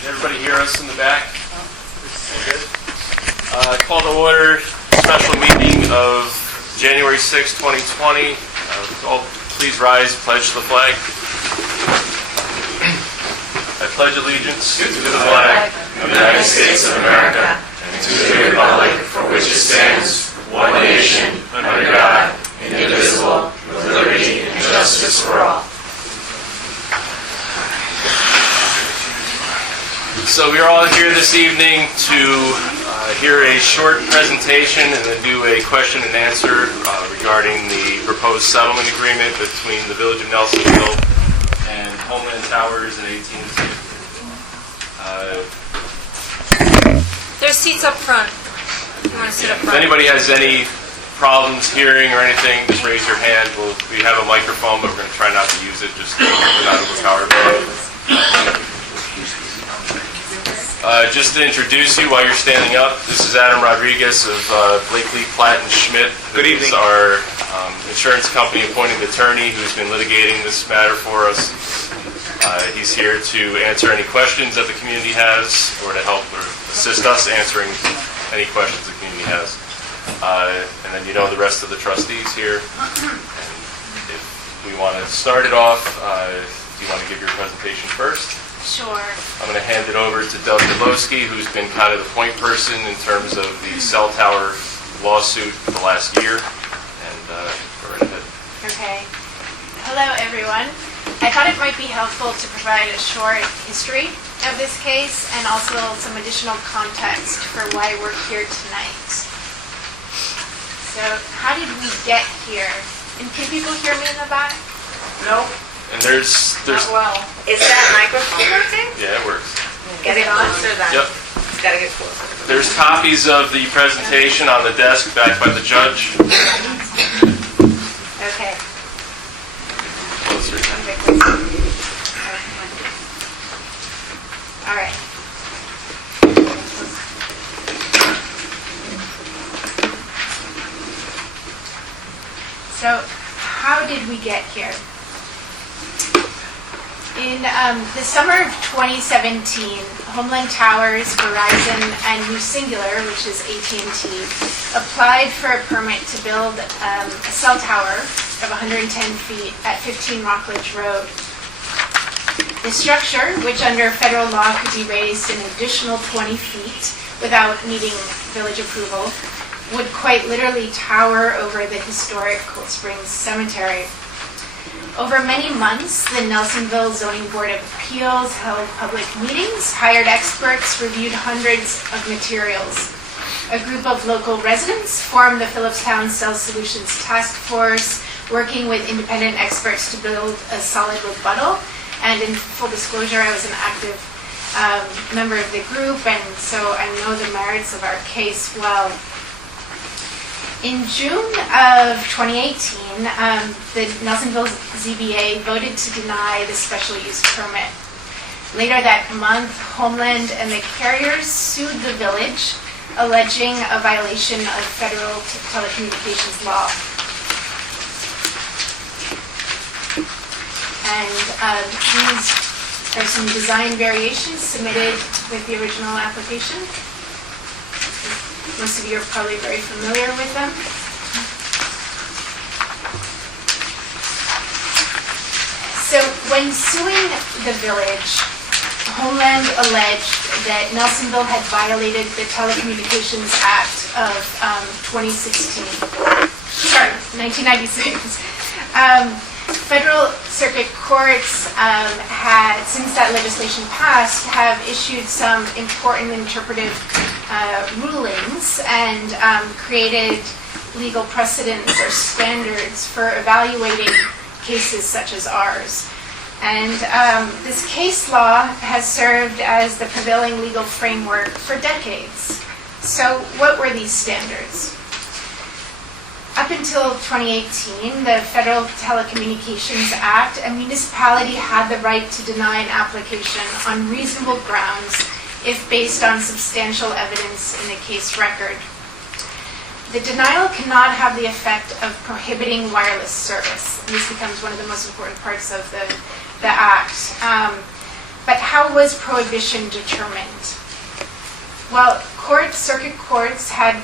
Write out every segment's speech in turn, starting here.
Can everybody hear us in the back? Good. Call to order special meeting of January 6, 2020. All please rise, pledge the flag. I pledge allegiance to the flag of the United States of America and to the republic for which it stands, one nation, under God, indivisible, with liberty and justice for all. So we're all here this evening to hear a short presentation and then do a question and answer regarding the proposed settlement agreement between the Village of Nelsonville and Homeland Towers and AT&T. There's seats up front. You want to sit up If front? anybody has any problems hearing or anything, just raise your hand. We have a microphone, but we're going to try not to use it just without overpowering. Just to introduce you while you're standing up, this is Adam Rodriguez of Blakely, Platt & Schmidt. Good evening. He's our insurance company appointed attorney who's been litigating this matter for us. He's here to answer any questions that the community has or to help or assist us answering any questions the community has. And then you know the rest of the trustees here. And if we want to start it off, do you want to give your presentation first? Sure. I'm going to hand it over to Doug Delowski, who's been kind of the point person in terms of the cell tower lawsuit for the last year. And go right ahead. Okay. Hello, everyone. I thought it might be helpful to provide a short history of this case and also some additional context for why we're here tonight. So, how did we get here? And can people hear me in the back? No, And there's Not well. is that microphone working? yeah, it works. Get it closer then. Yep. It's gotta get closer. There's copies of the presentation on the desk back by the judge. Okay. Closer. All right. So, how did we get here? In the summer of 2017, Homeland Towers, Verizon, and New Singular, which is AT&T, applied for a permit to build a cell tower of 110 feet at 15 Rockledge Road. The structure, which under federal law could be raised an additional 20 feet without needing village approval, would quite literally tower over the historic Cold Springs Cemetery. Over many months, the Nelsonville Zoning Board of Appeals held public meetings, hired experts, reviewed hundreds of materials. A group of local residents formed the Phillipstown Cell Solutions Task Force, working with independent experts to build a solid rebuttal. And in full disclosure, I was an active member of the group, and so I know the merits of our case well. In June of 2018, the Nelsonville ZBA voted to deny the special use permit. Later that month, Homeland and the carriers sued the village, alleging a violation of federal telecommunications law. And these are some design variations submitted with the original application. Most of you are probably very familiar with them. So when suing the village, Homeland alleged that Nelsonville had violated the Telecommunications Act of 1996. Federal circuit courts had, since that legislation passed, have issued some important interpretive rulings and created legal precedents or standards for evaluating cases such as ours. And this case law has served as the prevailing legal framework for decades. So what were these standards? Up until 2018, the Federal Telecommunications Act, a municipality had the right to deny an application on reasonable grounds if based on substantial evidence in the case record. The denial cannot have the effect of prohibiting wireless service. And this becomes one of the most important parts of the Act. But how was prohibition determined? Well, circuit courts had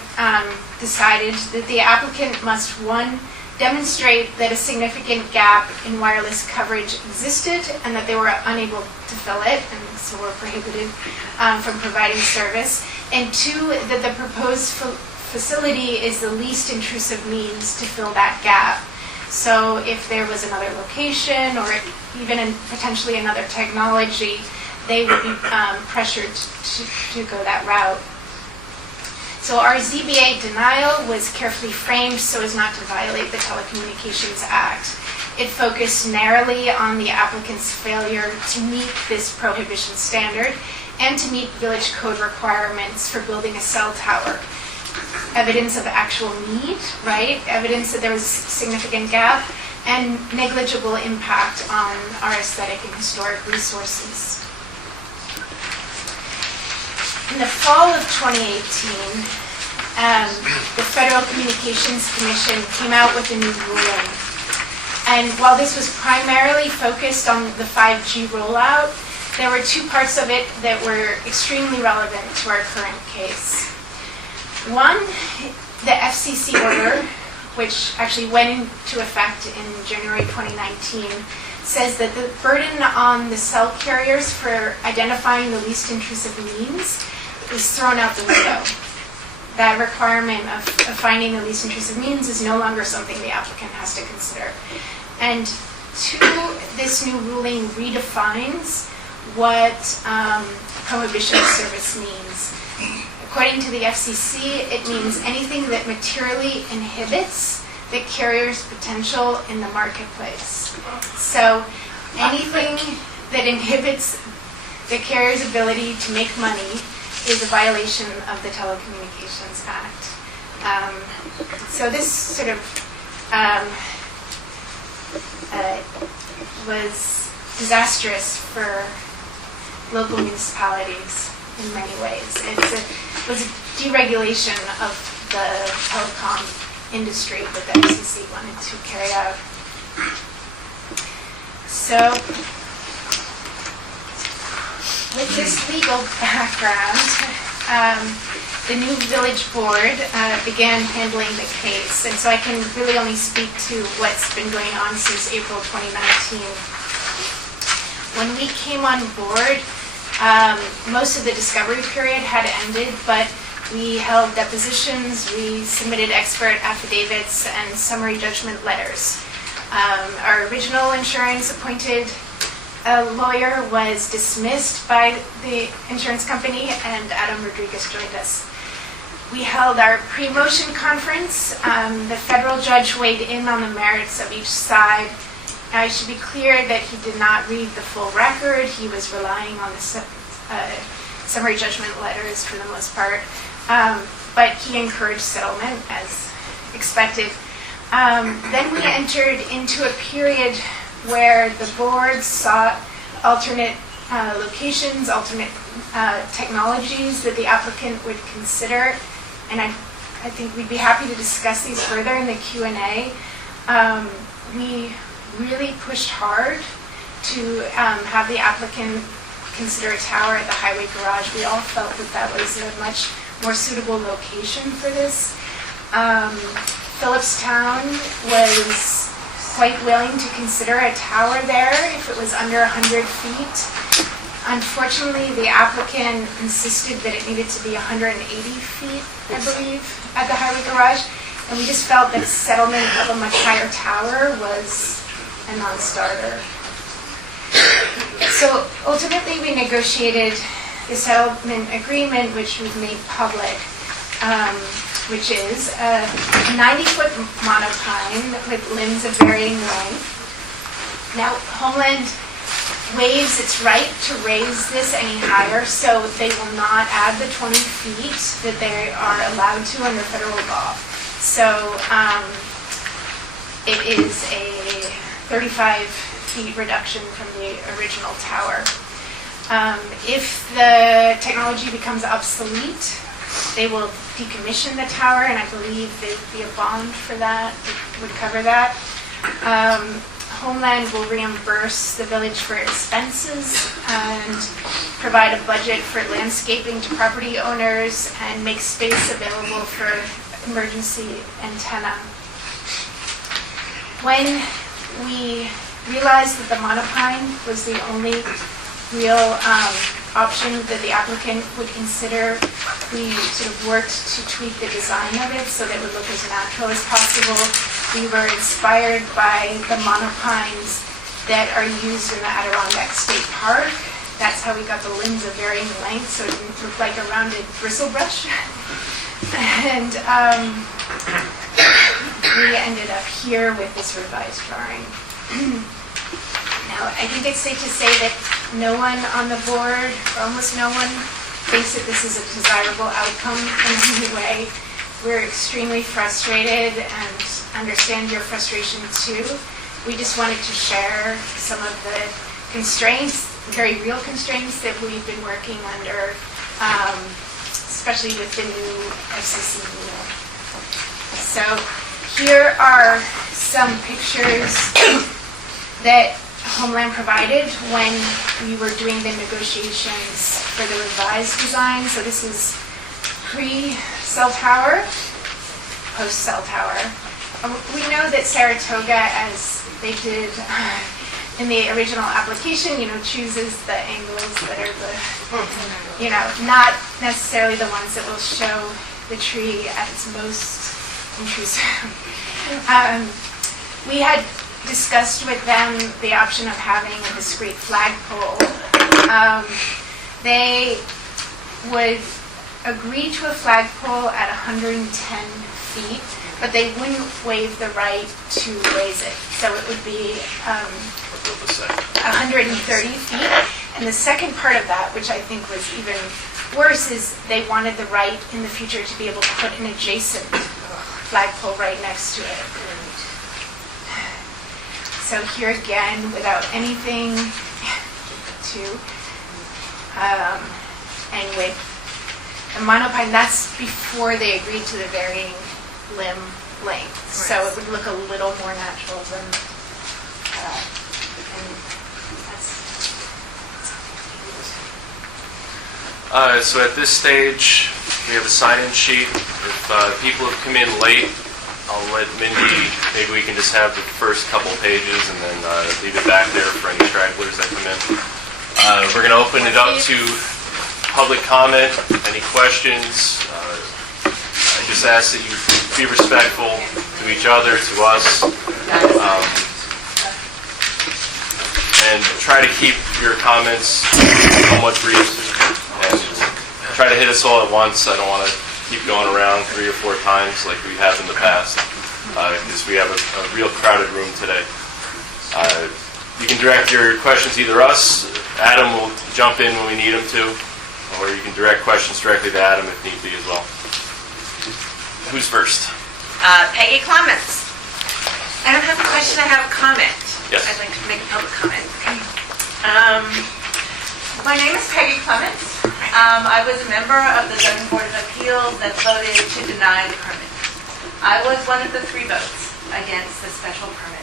decided that the applicant must, one, demonstrate that a significant gap in wireless coverage existed and that they were unable to fill it, and so were prohibited from providing service, and two, that the proposed facility is the least intrusive means to fill that gap. So if there was another location or even potentially another technology, they would be pressured to go that route. So our ZBA denial was carefully framed so as not to violate the Telecommunications Act. It focused narrowly on the applicant's failure to meet this prohibition standard and to meet village code requirements for building a cell tower. Evidence of actual need, right? Evidence that there was significant gap and negligible impact on our aesthetic and historic resources. In the fall of 2018, the Federal Communications Commission came out with a new ruling. And while this was primarily focused on the 5G rollout, there were two parts of it that were extremely relevant to our current case. One, the FCC order, which actually went into effect in January 2019, says that the burden on the cell carriers for identifying the least intrusive means is thrown out the window. That requirement of finding the least intrusive means is no longer something the applicant has to consider. And two, this new ruling redefines what prohibition of service means. According to the FCC, it means anything that materially inhibits the carrier's potential in the marketplace. So anything that inhibits the carrier's ability to make money is a violation of the Telecommunications Act. So this sort of was disastrous for local municipalities in many ways. It was a deregulation of the telecom industry that the FCC wanted to carry out. So, with this legal background, the new village board began handling the case, and so I can really only speak to what's been going on since April 2019. When we came on board, most of the discovery period had ended, but we held depositions, we submitted expert affidavits and summary judgment letters. Our original insurance-appointed lawyer was dismissed by the insurance company, and Adam Rodriguez joined us. We held our pre-motion conference. The federal judge weighed in on the merits of each side. I should be clear that he did not read the full record. He was relying on the summary judgment letters for the most part, but he encouraged settlement as expected. Then we entered into a period where the board sought alternate locations, alternate technologies that the applicant would consider, and I think we'd be happy to discuss these further in the Q&A. We really pushed hard to have the applicant consider a tower at the highway garage. We all felt that that was a much more suitable location for this. Phillipstown was quite willing to consider a tower there if it was under 100 feet. Unfortunately, the applicant insisted that it needed to be 180 feet, I believe, at the highway garage, and we just felt that a settlement of a much higher tower was a non-starter. So ultimately, we negotiated the settlement agreement, which was made public, which is a 90-foot monopine with limbs of varying length. Now, Homeland waives its right to raise this any higher, so they will not add the 20 feet that they are allowed to under federal law. So it is a 35 feet reduction from the original tower. If the technology becomes obsolete, they will decommission the tower, and I believe there'd be a bond for that, would cover that. Homeland will reimburse the village for expenses and provide a budget for landscaping to property owners and make space available for emergency antenna. When we realized that the monopine was the only real option that the applicant would consider, we sort of worked to tweak the design of it so that it would look as natural as possible. We were inspired by the monopines that are used in the Adirondack State Park. That's how we got the limbs of varying lengths, so it didn't look like a rounded bristle brush. And we ended up here with this revised drawing. Now, I think it's safe to say that no one on the board, or almost no one, thinks that this is a desirable outcome in any way. We're extremely frustrated and understand your frustration too. We just wanted to share some of the constraints, very real constraints that we've been working under, especially with the new FCC rule. So here are some pictures that Homeland provided when we were doing the negotiations for the revised design. So this is pre-cell tower, post-cell tower. We know that Saratoga, as they did in the original application, chooses the angles that are the, not necessarily the ones that will show the tree at its most intrusive. We had discussed with them the option of having a discrete flagpole. They would agree to a flagpole at 110 feet, but they wouldn't waive the right to raise it. So it would be 130 feet. And the second part of that, which I think was even worse, is they wanted the right in the future to be able to put an adjacent flagpole right next to it. So here again, without anything to, and with the monopine, that's before they agreed to the varying limb length. So it would look a little more natural than, and that's So at this stage, we have a sign-in sheet. If people have come in late, I'll let Mindy, maybe we can just have the first couple pages and then leave it back there for any stragglers that come in. We're going to open it up to public comment, any questions. I just ask that you be respectful to each other, to us, and try to keep your comments somewhat brief and try to hit us all at once. I don't want to keep going around 3 or 4 times like we have in the past, because we have a real crowded room today. You can direct your questions either us, Adam will jump in when we need him to, or you can direct questions directly to Adam if need be as well. Who's first? Peggy Clements. I don't have a question, I have a comment. Yes. I'd like to make a public comment. My name is Peggy Clements. I was a member of the Zoning Board of Appeals that voted to deny the permit. I was one of the 3 votes against the special permit.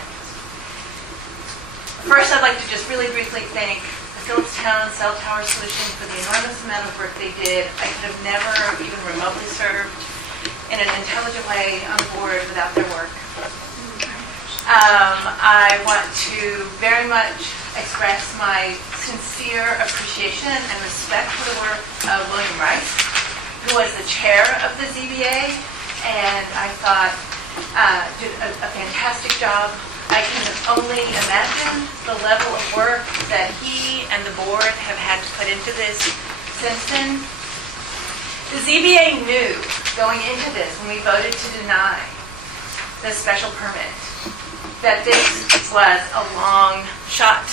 First, I'd like to just really briefly thank the Phillipstown Cell Tower Solution for the enormous amount of work they did. I could have never even remotely served in an intelligent way on the board without their work. I want to very much express my sincere appreciation and respect for the work of William Rice, who was the chair of the ZBA, and I thought did a fantastic job. I can only imagine the level of work that he and the board have had to put into this since then. The ZBA knew going into this, when we voted to deny the special permit, that this was a long shot.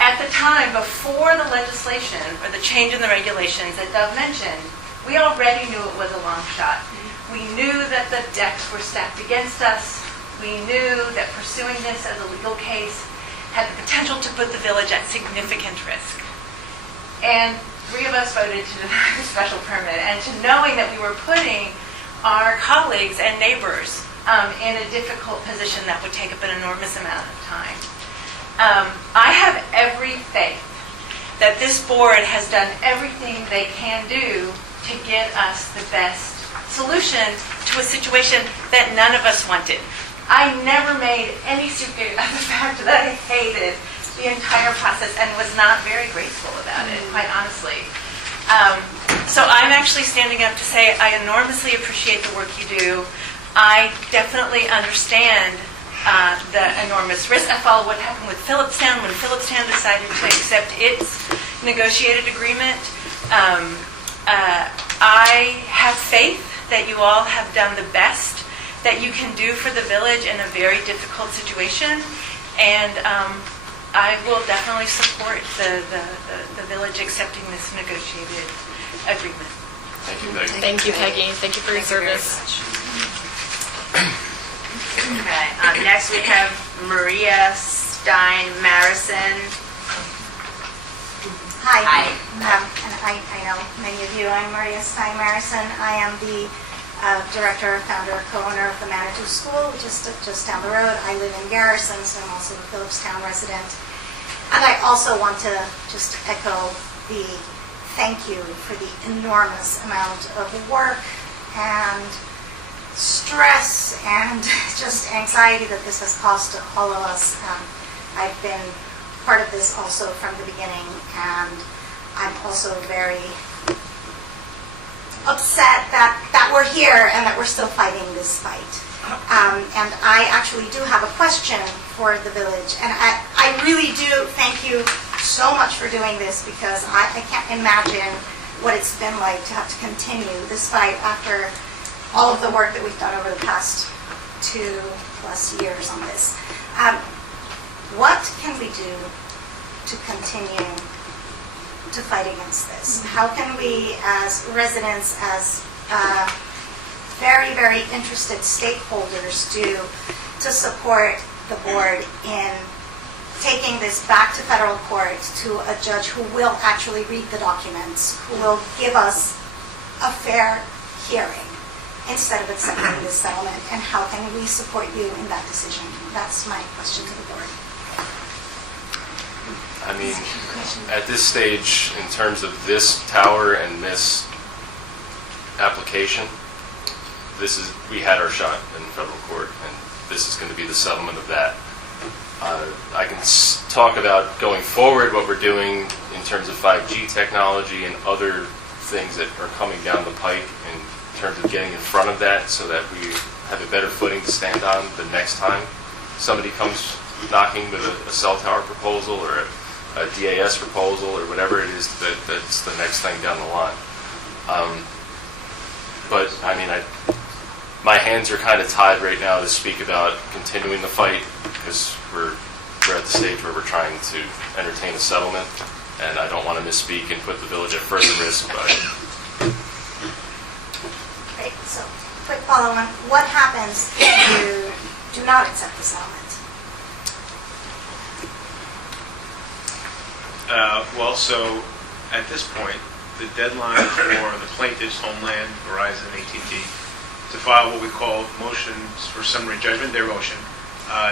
At the time, before the legislation or the change in the regulations that Doug mentioned, we already knew it was a long shot. We knew that the decks were stacked against us. We knew that pursuing this as a legal case had the potential to put the village at significant risk. And 3 of us voted to deny the special permit, and to knowing that we were putting our colleagues and neighbors in a difficult position that would take up an enormous amount of time. I have every faith that this board has done everything they can do to get us the best solution to a situation that none of us wanted. I never made any secret of the fact that I hated the entire process and was not very graceful about it, quite honestly. So I'm actually standing up to say I enormously appreciate the work you do. I definitely understand the enormous risk. I follow what happened with Phillipstown when Phillipstown decided to accept its negotiated agreement. I have faith that you all have done the best that you can do for the village in a very difficult situation, and I will definitely support the village accepting this negotiated agreement. Thank you, Peggy. Thank you, Peggy. Thank you for your service. Okay, next we have Maria Stein Marison. Hi. And I know many of you. I'm Maria Stein Marison. I am the director, founder, co-owner of the Manitou School, just down the road. I live in Garrison, so I'm also a Phillipstown resident. And I also want to just echo the thank you for the enormous amount of work and stress and just anxiety that this has caused to all of us. I've been part of this also from the beginning, and I'm also very upset that we're here and that we're still fighting this fight. And I actually do have a question for the village, and I really do thank you so much for doing this, because I can't imagine what it's been like to have to continue this fight after all of the work that we've done over the past 2+ years on this. What can we do to continue to fight against this? How can we, as residents, as very, very interested stakeholders, do to support the board in taking this back to federal court to a judge who will actually read the documents, who will give us a fair hearing instead of accepting this settlement? And how can we support you in that decision? That's my question to the board. I mean, at this stage, in terms of this tower and this application, we had our shot in federal court, and this is going to be the settlement of that. I can talk about going forward what we're doing in terms of 5G technology and other things that are coming down the pike in terms of getting in front of that, so that we have a better footing to stand on the next time somebody comes knocking with a cell tower proposal or a DAS proposal or whatever it is that's the next thing down the line. But I mean, my hands are kind of tied right now to speak about continuing the fight, because we're at the stage where we're trying to entertain a settlement, and I don't want to misspeak and put the village at further risk. But Great. So, quick follow-on. What happens if you do not accept the settlement? So at this point, the deadline for the plaintiffs, Homeland, Verizon, AT&T, to file what we call motions for summary judgment, their motion,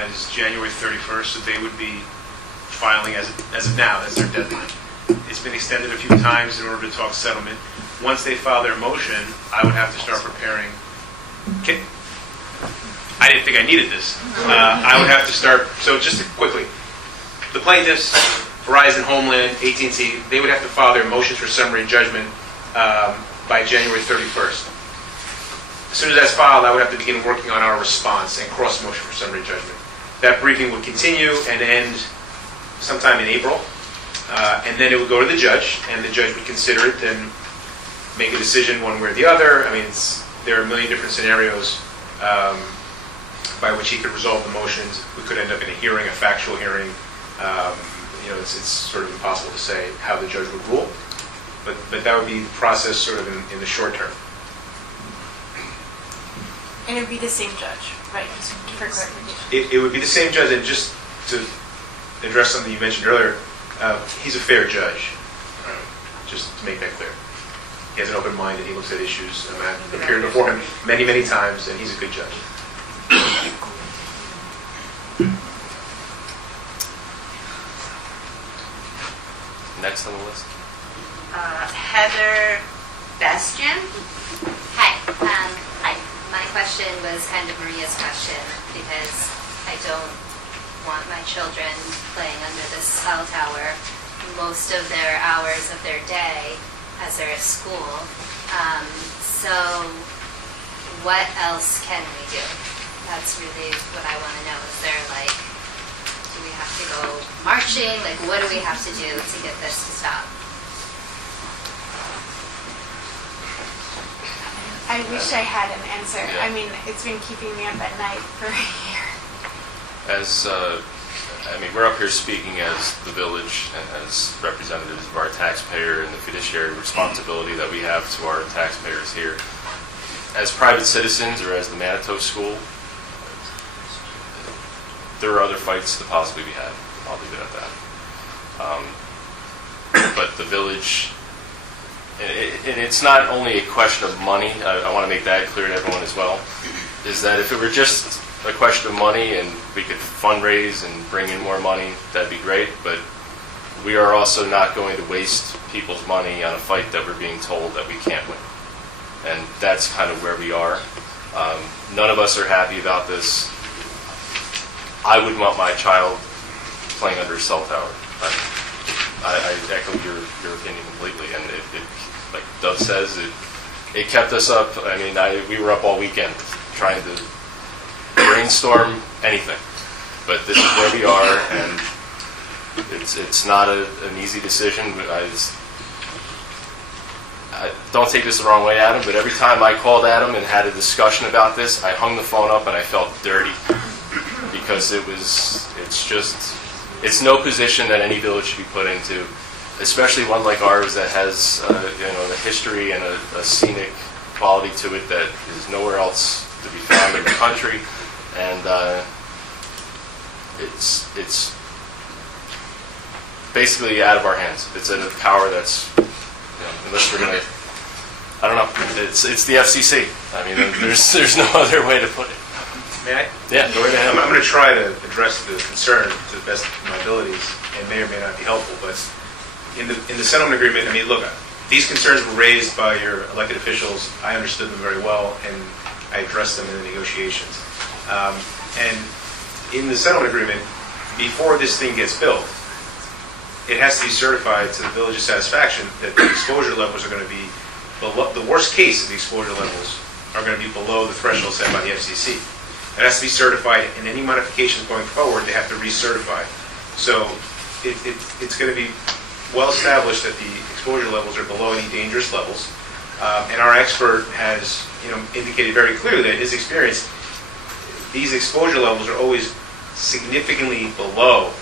is January 31st, so they would be filing as of now. That's their deadline. It's been extended a few times in order to talk settlement. Once they file their motion, I would have to start preparing. I didn't think I needed this. I would have to start, so just quickly, the plaintiffs, Verizon, Homeland, AT&T, they would have to file their motions for summary judgment by January 31st. As soon as that's filed, I would have to begin working on our response and cross-motion for summary judgment. That briefing would continue and end sometime in April, and then it would go to the judge, and the judge would consider it and make a decision one way or the other. I mean, there are a million different scenarios by which he could resolve the motions. We could end up in a hearing, a factual hearing. It's sort of impossible to say how the judge would rule, but that would be the process sort of in the short term. And it would be the same judge, right? Just for clarification. It would be the same judge, and just to address something you mentioned earlier, he's a fair judge, just to make that clear. He has an open mind and he looks at issues, and I've appeared before him many, many times, and he's a good judge. Next on the list. Heather Bestian. Hi. Hi. My question was kind of Maria's question because I don't want my children playing under this cell tower most of their hours of their day as they're at school. So what else can we do? That's really what I want to know. Is there like, do we have to go marching? Like, what do we have to do to get this to stop? I wish I had an answer. Yeah. I mean, it's been keeping me up at night for a year. We're up here speaking as the village and as representatives of our taxpayer and the fiduciary responsibility that we have to our taxpayers here. As private citizens or as the Manitou School, there are other fights to possibly be had. I'll leave it at that. But the village, and it's not only a question of money, I want to make that clear to everyone as well, is that if it were just a question of money and we could fundraise and bring in more money, that'd be great, but we are also not going to waste people's money on a fight that we're being told that we can't win. And that's kind of where we are. None of us are happy about this. I wouldn't want my child playing under a cell tower. I echo your opinion completely, and it like Doug says, it kept us up. I mean, we were up all weekend trying to brainstorm anything, but this is where we are, and it's not an easy decision. I don't take this the wrong way, Adam, but every time I called Adam and had a discussion about this, I hung the phone up and I felt dirty because it's no position that any village should be put into, especially one like ours that has the history and a scenic quality to it that is nowhere else to be found in the country, and it's basically out of our hands. It's in a power that's, unless we're gonna, I don't know. It's the FCC. I mean, there's no other way to put it. May I? Yeah, go right ahead. I'm going to try to address the concern to the best of my abilities, and may or may not be helpful. But in the settlement agreement, I mean, look, these concerns were raised by your elected officials. I understood them very well, and I addressed them in the negotiations. And in the settlement agreement, before this thing gets built, it has to be certified to the village's satisfaction that the exposure levels are going to be below, the worst case of the exposure levels are going to be below the threshold set by the FCC. It has to be certified, and any modifications going forward, they have to recertify. So it's going to be well established that the exposure levels are below any dangerous levels. And our expert has indicated very clearly that in his experience, these exposure levels are always significantly below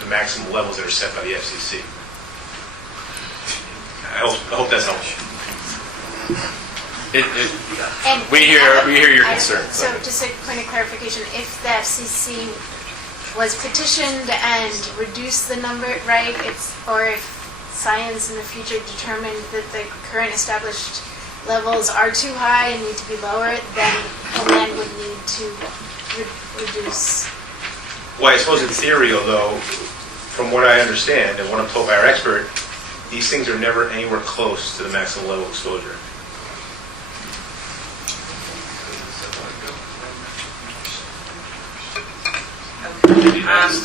the maximum levels that are set by the FCC. I hope that's helpful. And We hear your concerns. So just a point of clarification, if the FCC was petitioned and reduced the number, right, or if science in the future determined that the current established levels are too high and need to be lower, then Homeland would need to reduce. Well, I suppose in theory, although, from what I understand and what I'm told by our expert, these things are never anywhere close to the maximum level of exposure.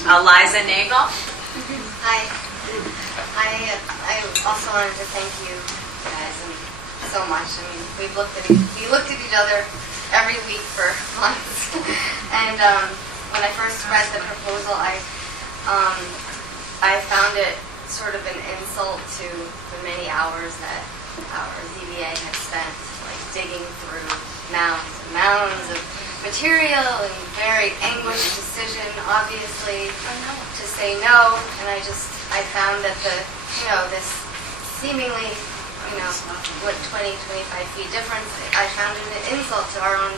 Eliza Nagel. Hi. I also wanted to thank you guys so much. I mean, we looked at each other every week for months, and when I first read the proposal, I found it sort of an insult to the many hours that our ZBA had spent, like digging through mounds and mounds of material and very anguished decision, obviously, to say no. And I found that this seemingly, 20, 25 feet difference, I found it an insult to our own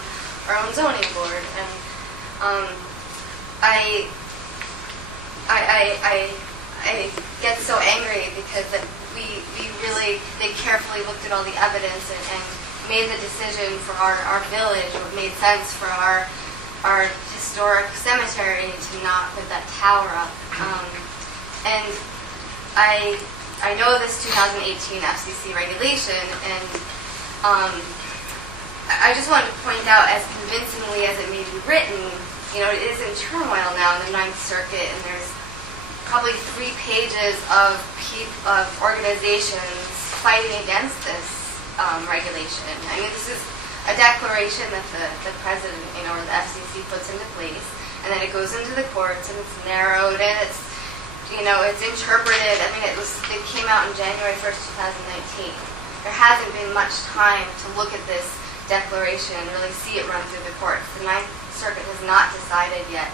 zoning board. And I get so angry because they carefully looked at all the evidence and made the decision for our village, what made sense for our our historic cemetery to not put that tower up. And I know this 2018 FCC regulation, and I just wanted to point out, as convincingly as it may be written, it is in turmoil now in the Ninth Circuit, and there's probably 3 pages of organizations fighting against this regulation. I mean, this is a declaration that the president, or the FCC puts into place, and then it goes into the courts, and it's narrowed, and it's interpreted. I mean, it came out on January 1st, 2019. There hasn't been much time to look at this declaration and really see it run through the courts. The Ninth Circuit has not decided yet.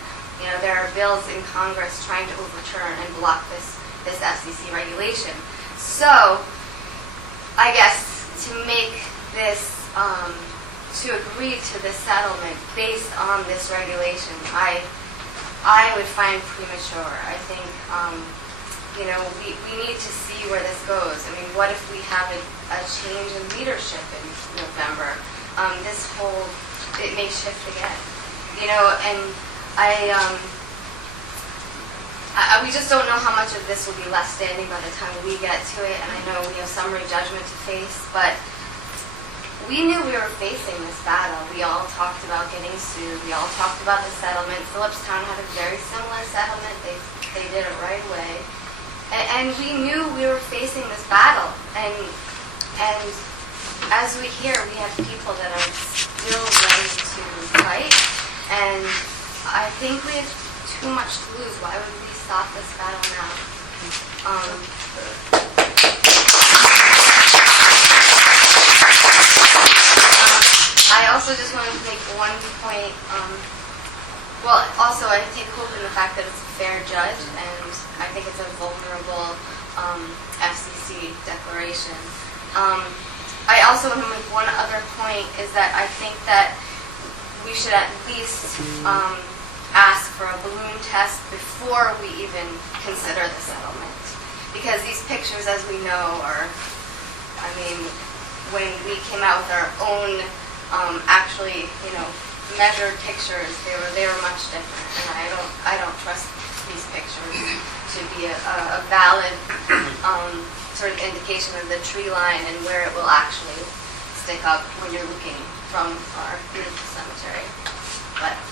There are bills in Congress trying to overturn and block this FCC regulation. So, I guess to make this, to agree to this settlement based on this regulation, I would find premature. I think, we need to see where this goes. I mean, what if we have a change in leadership in November? It may shift again. And we just don't know how much of this will be left standing by the time we get to it, and I know we have summary judgment to face, but we knew we were facing this battle. We all talked about getting sued. We all talked about the settlement. Phillipstown had a very similar settlement. They did it right away. And we knew we were facing this battle. And as we hear, we have people that are still ready to fight. And I think we have too much to lose. Why would we stop this battle now? I also just wanted to make one point. Also, I take hope in the fact that it's a fair judge, and I think it's a vulnerable FCC declaration. I also want to make one other point, is that I think that we should at least ask for a balloon test before we even consider the settlement. Because these pictures, as we know, when we came out with our own measured pictures, they were much different, and I don't trust these pictures to be a valid sort of indication of the tree line and where it will actually stick up when you're looking from our beautiful cemetery.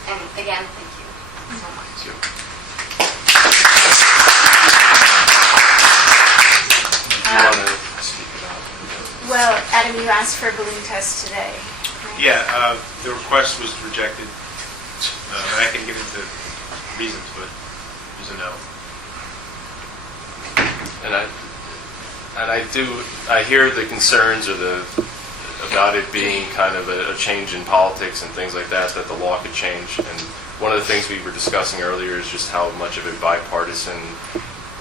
And again, thank you so much. Well, Adam, you asked for a balloon test today. Yeah, the request was rejected. I can get into reasons, but there's a no. I hear the concerns about it being kind of a change in politics and things like that the law could change. And one of the things we were discussing earlier is just how much of a bipartisan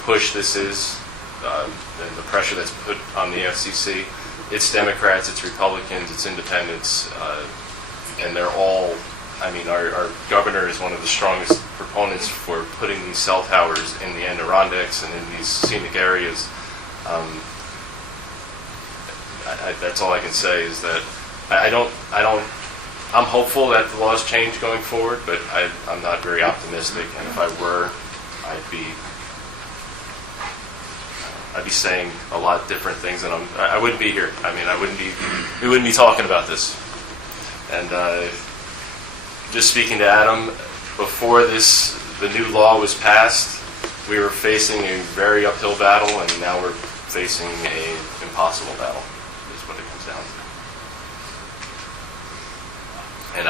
push this is, and the pressure that's put on the FCC. It's Democrats, it's Republicans, it's independents, and they're all, our governor is one of the strongest proponents for putting these cell towers in the Adirondacks and in these scenic areas. That's all I can say, is that I'm hopeful that the laws change going forward, but I'm not very optimistic, and if I were, I'd be saying a lot different things, and I wouldn't be here. We wouldn't be talking about this. And just speaking to Adam, before the new law was passed, we were facing a very uphill battle, and now we're facing an impossible battle, is what it comes down to. And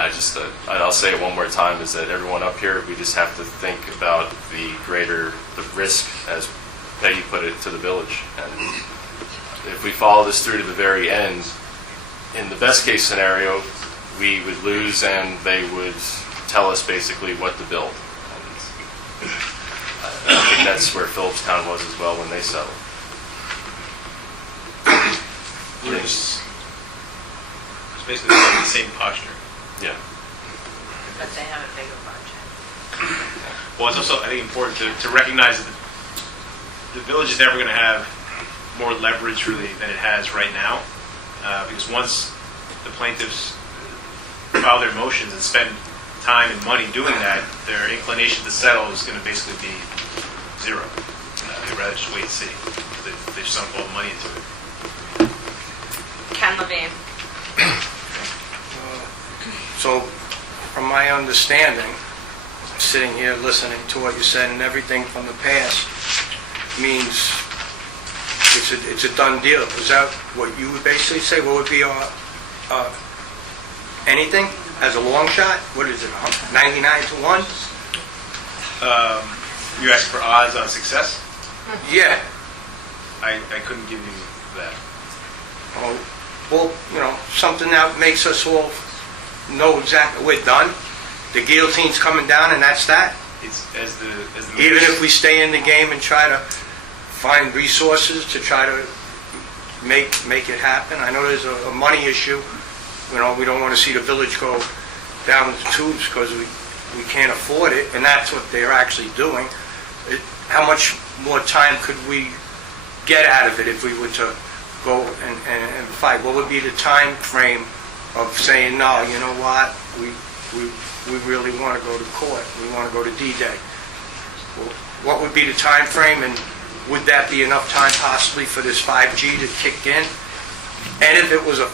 I'll say it one more time, is that everyone up here, we just have to think about the risk, as Peggy put it, to the village. And if we follow this through to the very end, in the best case scenario, we would lose and they would tell us basically what to build. And I think that's where Phillipstown was as well when they settled. It's basically the same posture. Yeah. But they have a bigger budget. Well, it's also, I think, important to recognize that the village is never going to have more leverage, really, than it has right now. Because once the plaintiffs file their motions and spend time and money doing that, their inclination to settle is going to basically be zero. They'd rather just wait and see. They've sunk all the money into it. Ken Levine. So, from my understanding, sitting here listening to what you said and everything from the past means it's a done deal. Is that what you would basically say? What would be anything as a long shot? What is it, 99 to 1? You asked for odds on success? Yeah. I couldn't give you that. Oh, well, something that makes us all know exactly we're done. The guillotine's coming down and that's that. It's as the Even if we stay in the game and try to find resources to try to make it happen. I know there's a money issue. We don't want to see the village go down the tubes because we can't afford it, and that's what they're actually doing. How much more time could we get out of it if we were to go and fight? What would be the time frame of saying, no, you know what, we really want to go to court, we want to go to D-Day? What would be the time frame, and would that be enough time possibly for this 5G to kick in? And if it was a...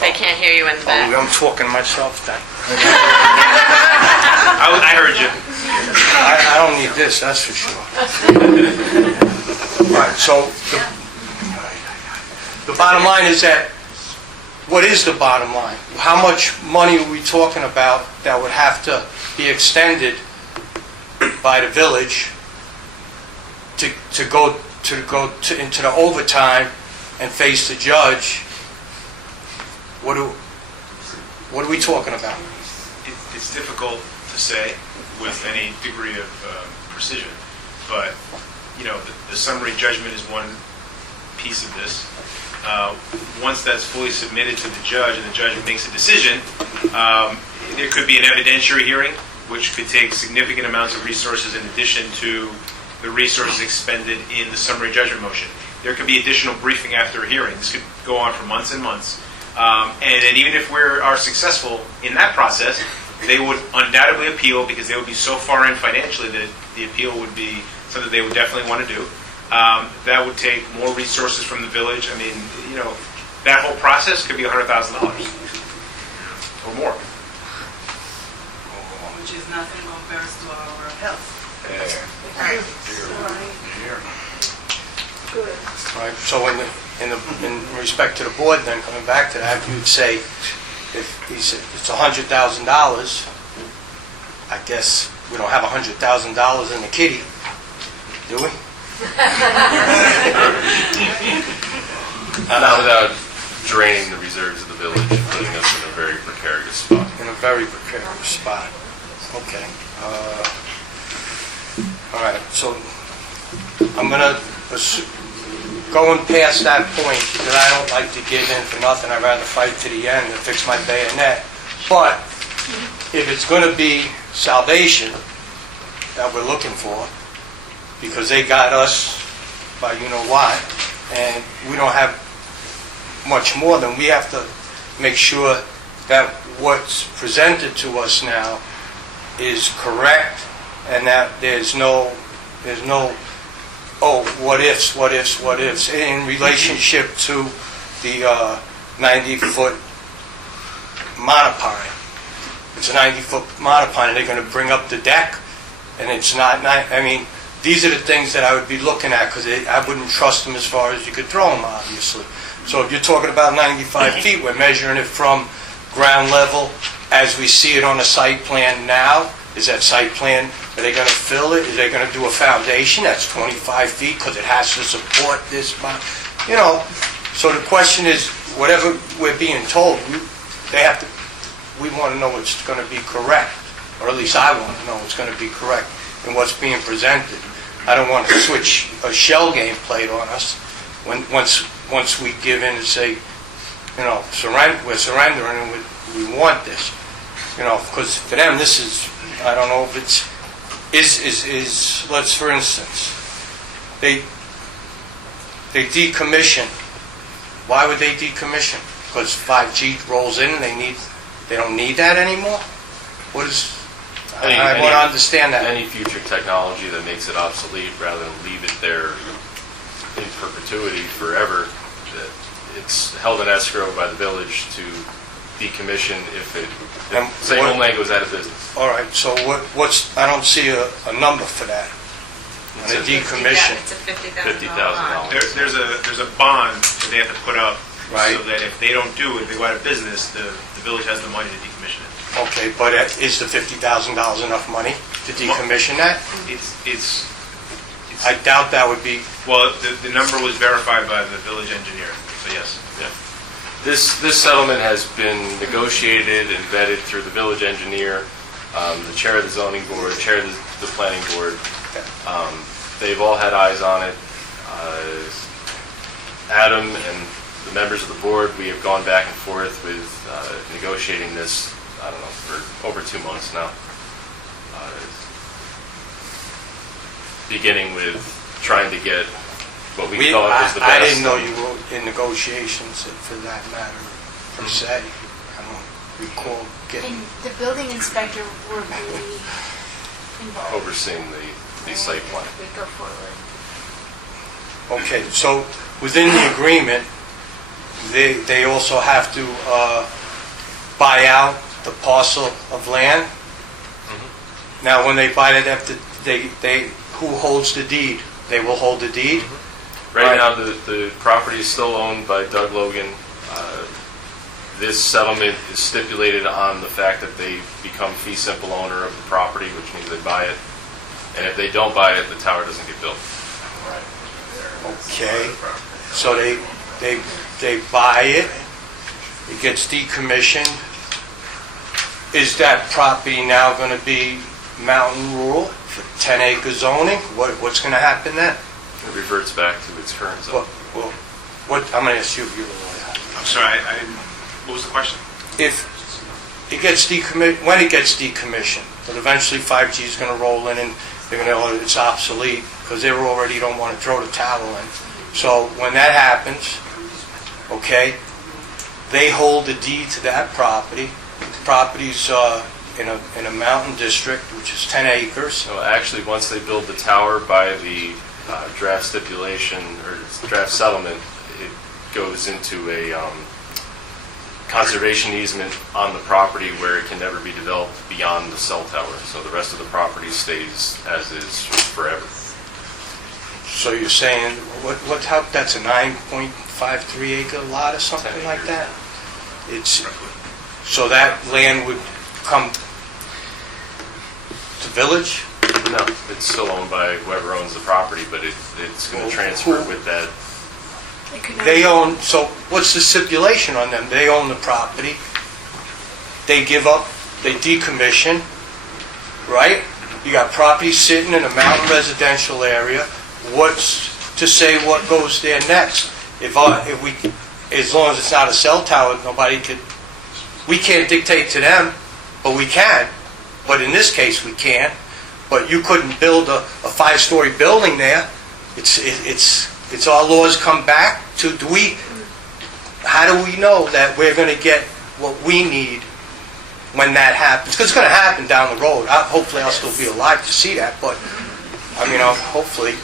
They can't hear you in the back. I'm talking to myself then. I heard you. I don't need this, that's for sure. All right, so the bottom line is that, what is the bottom line? How much money are we talking about that would have to be extended by the village to go into the overtime and face the judge? What are we talking about? It's difficult to say with any degree of precision, but the summary judgment is one piece of this. Once that's fully submitted to the judge and the judge makes a decision, there could be an evidentiary hearing, which could take significant amounts of resources in addition to the resources expended in the summary judgment motion. There could be additional briefing after a hearing. This could go on for months and months. And then even if we are successful in that process, they would undoubtedly appeal because they would be so far in financially that the appeal would be something they would definitely want to do. That would take more resources from the village. I mean, that whole process could be $100,000 or more. Which is nothing compared to our health. All right, so in respect to the board, then coming back to that, you'd say if he said it's $100,000, I guess we don't have $100,000 in the kitty, do we? Not without draining the reserves of the village, putting us in a very precarious spot. In a very precarious spot. Okay. All right, so I'm going to going past that point, because I don't like to give in for nothing. I'd rather fight to the end and fix my bayonet. But if it's going to be salvation that we're looking for, because they got us by you know what, and we don't have much more, then we have to make sure that what's presented to us now is correct, and that there's no what ifs in relationship to the 90-foot monopine. It's a 90-foot monopine, and they're going to bring up the deck, and it's not. I mean, these are the things that I would be looking at, because I wouldn't trust them as far as you could throw them, obviously. So if you're talking about 95 feet, we're measuring it from ground level as we see it on the site plan now. Is that site plan, are they going to fill it? Is they going to do a foundation that's 25 feet because it has to support this? So the question is, whatever we're being told, we want to know it's going to be correct, or at least I want to know it's going to be correct in what's being presented. I don't want to switch a shell game played on us once we give in and say, we're surrendering and we want this. Because for them, this is, I don't know if it's, let's, for instance, they decommission. Why would they decommission? Because 5G rolls in and they don't need that anymore? What is, Any- I any- want to understand that. Any future technology that makes it obsolete, rather than leave it there in perpetuity forever, it's held in escrow by the village to decommission if And say what- Homeland goes out of business. All right, so what's, I don't see a number for that, on the decommission. It's a $50,000. There's a bond that they have to put up, Right. so that if they don't do it, they go out of business, the village has the money to decommission it. Okay, but is the $50,000 enough money to decommission that? It's I doubt that would be, well, the number was verified by the village engineer, so yes. This settlement has been negotiated and vetted through the village engineer, the chair of the zoning board, chair of the planning board. They've all had eyes on it. Adam and the members of the board, we have gone back and forth with negotiating this, I don't know, for over 2 months now. Beginning with trying to get what we thought was the best. I didn't know you were in negotiations for that matter, per se. I don't recall getting, And the building inspector were really involved. Overseeing the site plan. We go forward. okay, so within the agreement, they also have to buy out the parcel of land? Now, when they buy it, who holds the deed? They will hold the deed? Right now, the property is still owned by Doug Logan. This settlement is stipulated on the fact that they become fee simple owner of the property, which means they buy it. And if they don't buy it, the tower doesn't get built. Okay, so they buy it, it gets decommissioned. Is that property now going to be mountain rule for 10-acre zoning? What's going to happen then? It reverts back to its current zone. I'm going to ask you, you're the lawyer. I'm sorry, what was the question? If it gets decommissioned, when it gets decommissioned, but eventually 5G is going to roll in and they're going to, oh, it's obsolete because they already don't want to throw the towel in. So when that happens, okay, they hold the deed to that property. The property's in a mountain district, which is 10 acres. So actually, once they build the tower by the draft stipulation or draft settlement, it goes into a conservation easement on the property where it can never be developed beyond the cell tower. So the rest of the property stays as is forever. So you're saying, that's a 9.53 acre lot or something 10 like acres. that? So that land would come to village? No, it's still owned by whoever owns the property, but it's going to transfer with that. They own, so what's the stipulation on them? They own the property, they give up, they decommission, right? You got property sitting in a mountain residential area. What's to say what goes there next? If we, as long as it's not a cell tower, we can't dictate to them, but we can. But in this case, we can't. But you couldn't build a 5-story building there. It's our laws come back to, how do we know that we're going to get what we need when that happens? Because it's going to happen down the road. Hopefully I'll still be alive to see that, but hopefully,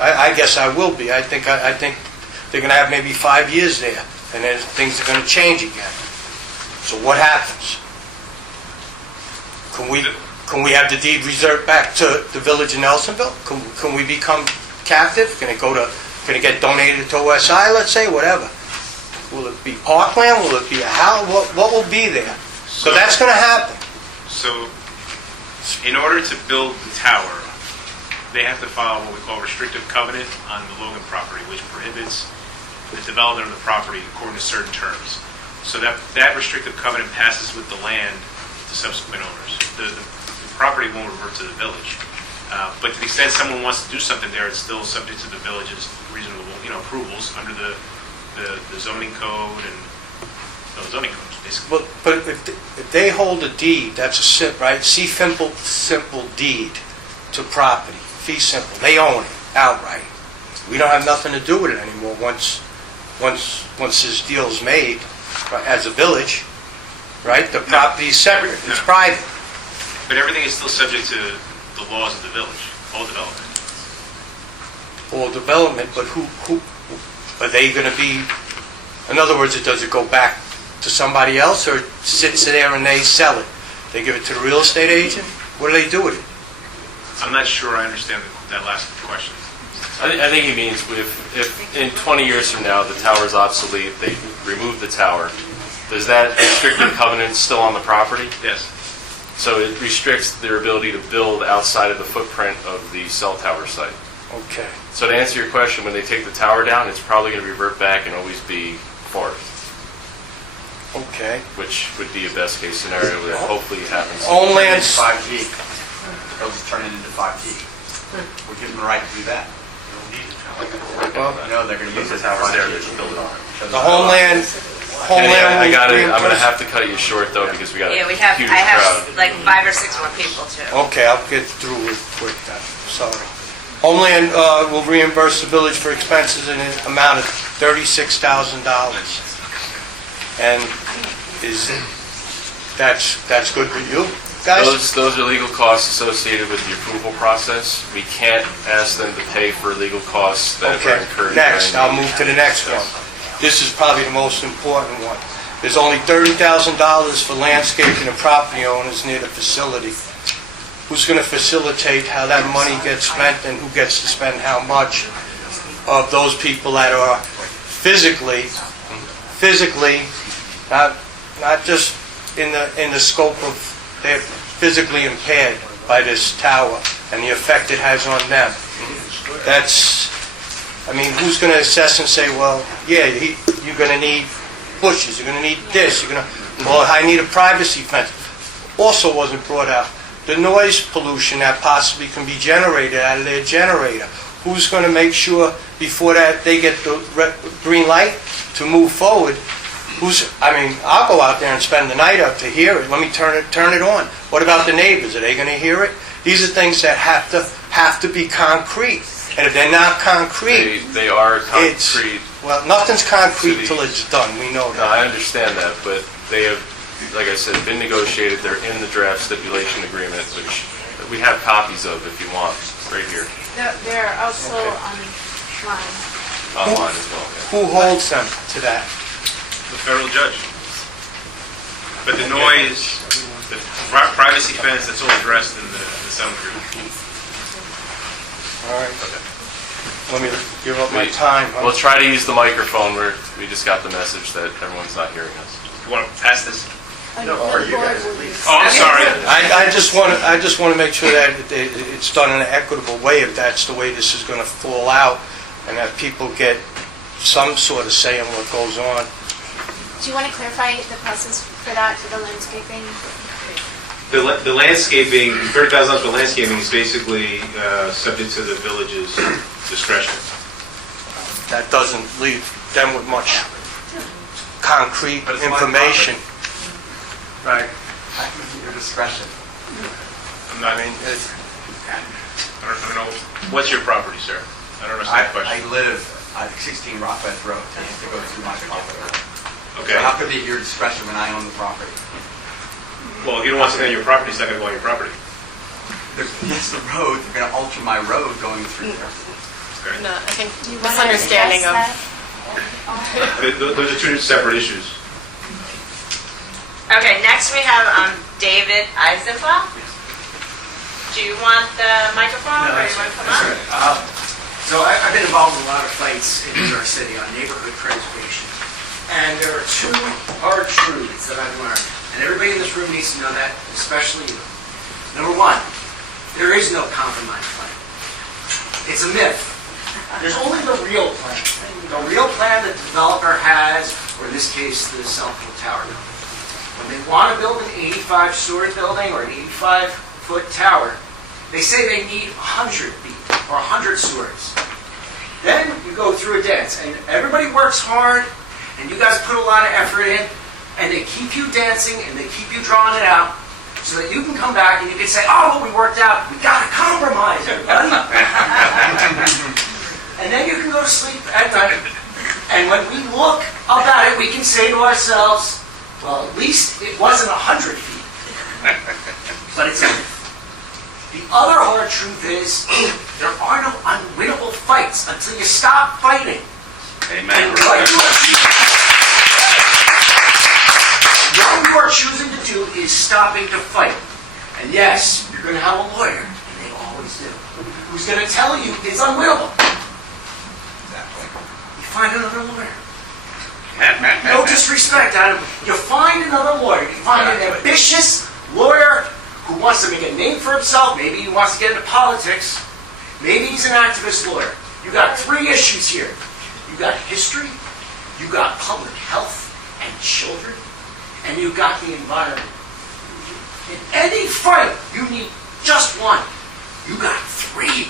I guess I will be. I think they're going to have maybe 5 years there, and then things are going to change again. So what happens? Can we have the deed reserved back to the village of Nelsonville? Can we become captive? Can it get donated to OSI, let's say, whatever? Will it be parkland? Will it be a house? What will be there? So that's going to happen. So, in order to build the tower, they have to file what we call a restrictive covenant on the Logan property, which prohibits the development of the property according to certain terms. So that restrictive covenant passes with the land to subsequent owners. The property won't revert to the village. But to the extent someone wants to do something there, it's still subject to the village's reasonable, approvals under the zoning code and zoning codes, basically. But if they hold a deed, that's right? Simple deed to property. Fee simple. They own it outright. We don't have nothing to do with it anymore once this deal's made as a village, right? The property's separate. It's private. But everything is still subject to the laws of the village, all development. All development, but who, are they gonna be, in other words, does it go back to somebody else, or sits there and they sell it? They give it to the real estate agent? What do they do with it? I'm not sure I understand that last question. I think he means if in 20 years from now the tower's obsolete, they remove the tower, does that restricting covenant still on the property? Yes. So it restricts their ability to build outside of the footprint of the cell tower site. Okay. So to answer your question, when they take the tower down, it's probably going to revert back and always be forest, Okay. which would be a best case scenario that hopefully happens. Homeland's, 5G. They'll just turn it into 5G. We're giving them the right to do that. well, No, they're going to use The it. tower's there, they can build it on. the Homeland, Kenny, I will gotta, I'm reimburse- going to have to cut you short though because we got a Yeah, huge I have crowd. like 5 or 6 more people too. Okay, I'll get through with that, sorry. Homeland will reimburse the village for expenses in an amount of $36,000. And that's good with you guys? Those are legal costs associated with the approval process. We can't ask them to pay for legal costs that are Okay, incurred. next, during I'll the move to the next one. This is probably the most important one. There's only $30,000 for landscaping and property owners near the facility. Who's going to facilitate how that money gets spent and who gets to spend how much of those people that are physically, not just in the scope of, they're physically impaired by this tower and the effect it has on them. That's, I mean, who's going to assess and say, well, yeah, you're going to need bushes, you're going to need this, well, I need a privacy fence. Also wasn't brought out. The noise pollution that possibly can be generated out of their generator. Who's going to make sure before that they get the green light to move forward? I'll go out there and spend the night up to hear it. Let me turn it on. What about the neighbors? Are they going to hear it? These are things that have to be concrete. And if they're not concrete, They are concrete. well, nothing's concrete till it's done. We know No, that. I understand that, but they have, like I said, been negotiated. They're in the draft stipulation agreement, which we have copies of if you want, right here, They're also online. online as well. Okay. Who holds them to that? The federal judge. But the noise, the privacy fence, that's all addressed in the settlement agreement. All right. Let me give up my time. We'll try to use the microphone where we just got the message that everyone's not hearing us. You want to pass this? Or you guys, please. Oh, I'm sorry. I just want to make sure that it's done in an equitable way, if that's the way this is going to fall out, and that people get some sort of say in what goes on. Do you want to clarify the process for that, for the landscaping? The landscaping, $30,000 for landscaping is basically subject to the village's discretion. That doesn't leave them with much concrete information. Right. Your discretion. I don't know. What's your property, sir? I don't understand the question. I live at 16 Rockbend Road. I have to go through my property. Okay. So how could it be your discretion when I own the property? Well, if you don't want something on your property, it's not going to go on your property. Yes, the road, they're going to alter my road going through there. Okay. No, I think Do you want to misunderstanding of... address Those are two separate issues. Okay, next we have David Eisenbach. Do you want the microphone or you want to come up? So I've been involved in a lot of fights in New York City on neighborhood preservation. And there are two hard truths that I've learned. And everybody in this room needs to know that, especially you. Number one, there is no compromise plan. It's a myth. There's only the real plan. The real plan that the developer has, or in this case, the cell phone tower. When they want to build an 85-story building or an 85-foot tower, they say they need 100 feet or 100 stories. Then you go through a dance, and everybody works hard, and you guys put a lot of effort in, and they keep you dancing, and they keep you drawing it out, so that you can come back and you can say, oh, we worked out, we got to compromise, everybody. And then you can go to sleep at night, and when we look up at it, we can say to ourselves, well, at least it wasn't 100 feet. But it's a myth. The other hard truth is there are no unwinnable fights until you stop fighting. Amen. What you are choosing to do is stopping to fight. And yes, you're going to have a lawyer, and they always do, who's going to tell you it's unwinnable. You find another lawyer. No disrespect, Adam. You find another lawyer. You find an ambitious lawyer who wants to make a name for himself. Maybe he wants to get into politics. Maybe he's an activist lawyer. You got three issues here. You got history, you got public health and children, and you got the environment. In any fight, you need just one. You got three,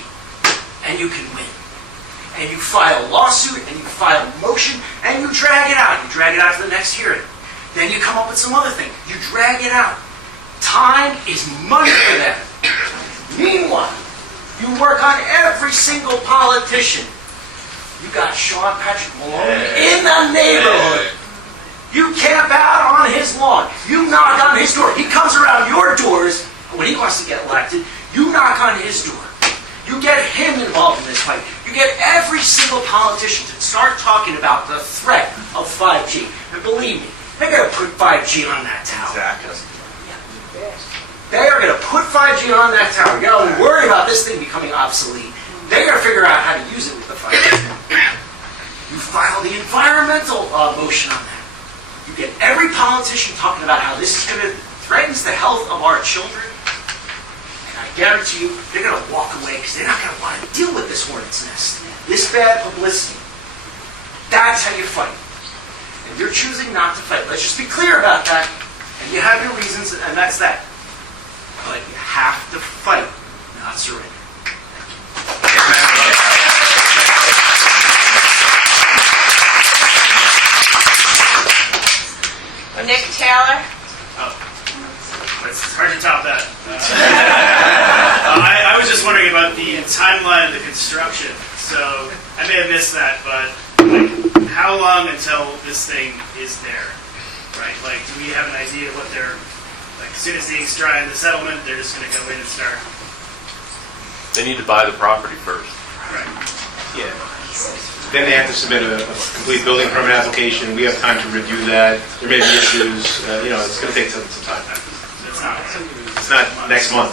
and you can win. And you file a lawsuit, and you file a motion, and you drag it out. You drag it out to the next hearing. Then you come up with some other thing. You drag it out. Time is money for them. Meanwhile, you work on every single politician. You got Sean Patrick Maloney in the neighborhood. You camp out on his lawn. You knock on his door. He comes around your doors when he wants to get elected. You knock on his door. You get him involved in this fight. You get every single politician to start talking about the threat of 5G. And believe me, they're going to put 5G on that tower. Exactly. They are going to put 5G on that tower. You don't worry about this thing becoming obsolete. They're going to figure out how to use it with the 5G. You file the environmental motion on that. You get every politician talking about how this is going to threatens the health of our children. And I guarantee you, they're going to walk away because they're not going to want to deal with this hornet's nest. This bad publicity. That's how you fight. And you're choosing not to fight. Let's just be clear about that. And you have your reasons, and that's that. But you have to fight, not surrender. Nick Taylor? It's hard to top that. I was just wondering about the timeline of the construction. So I may have missed that, but like, how long until this thing is there? Right? Like, do we have an idea of what they're like? As soon as the ink's dry in the settlement, they're just going to go in and start. They need to buy the property first. Right. Yeah. Then they have to submit a complete building permit application. We have time to review that. There may be issues. It's going to take some time. It's not next month.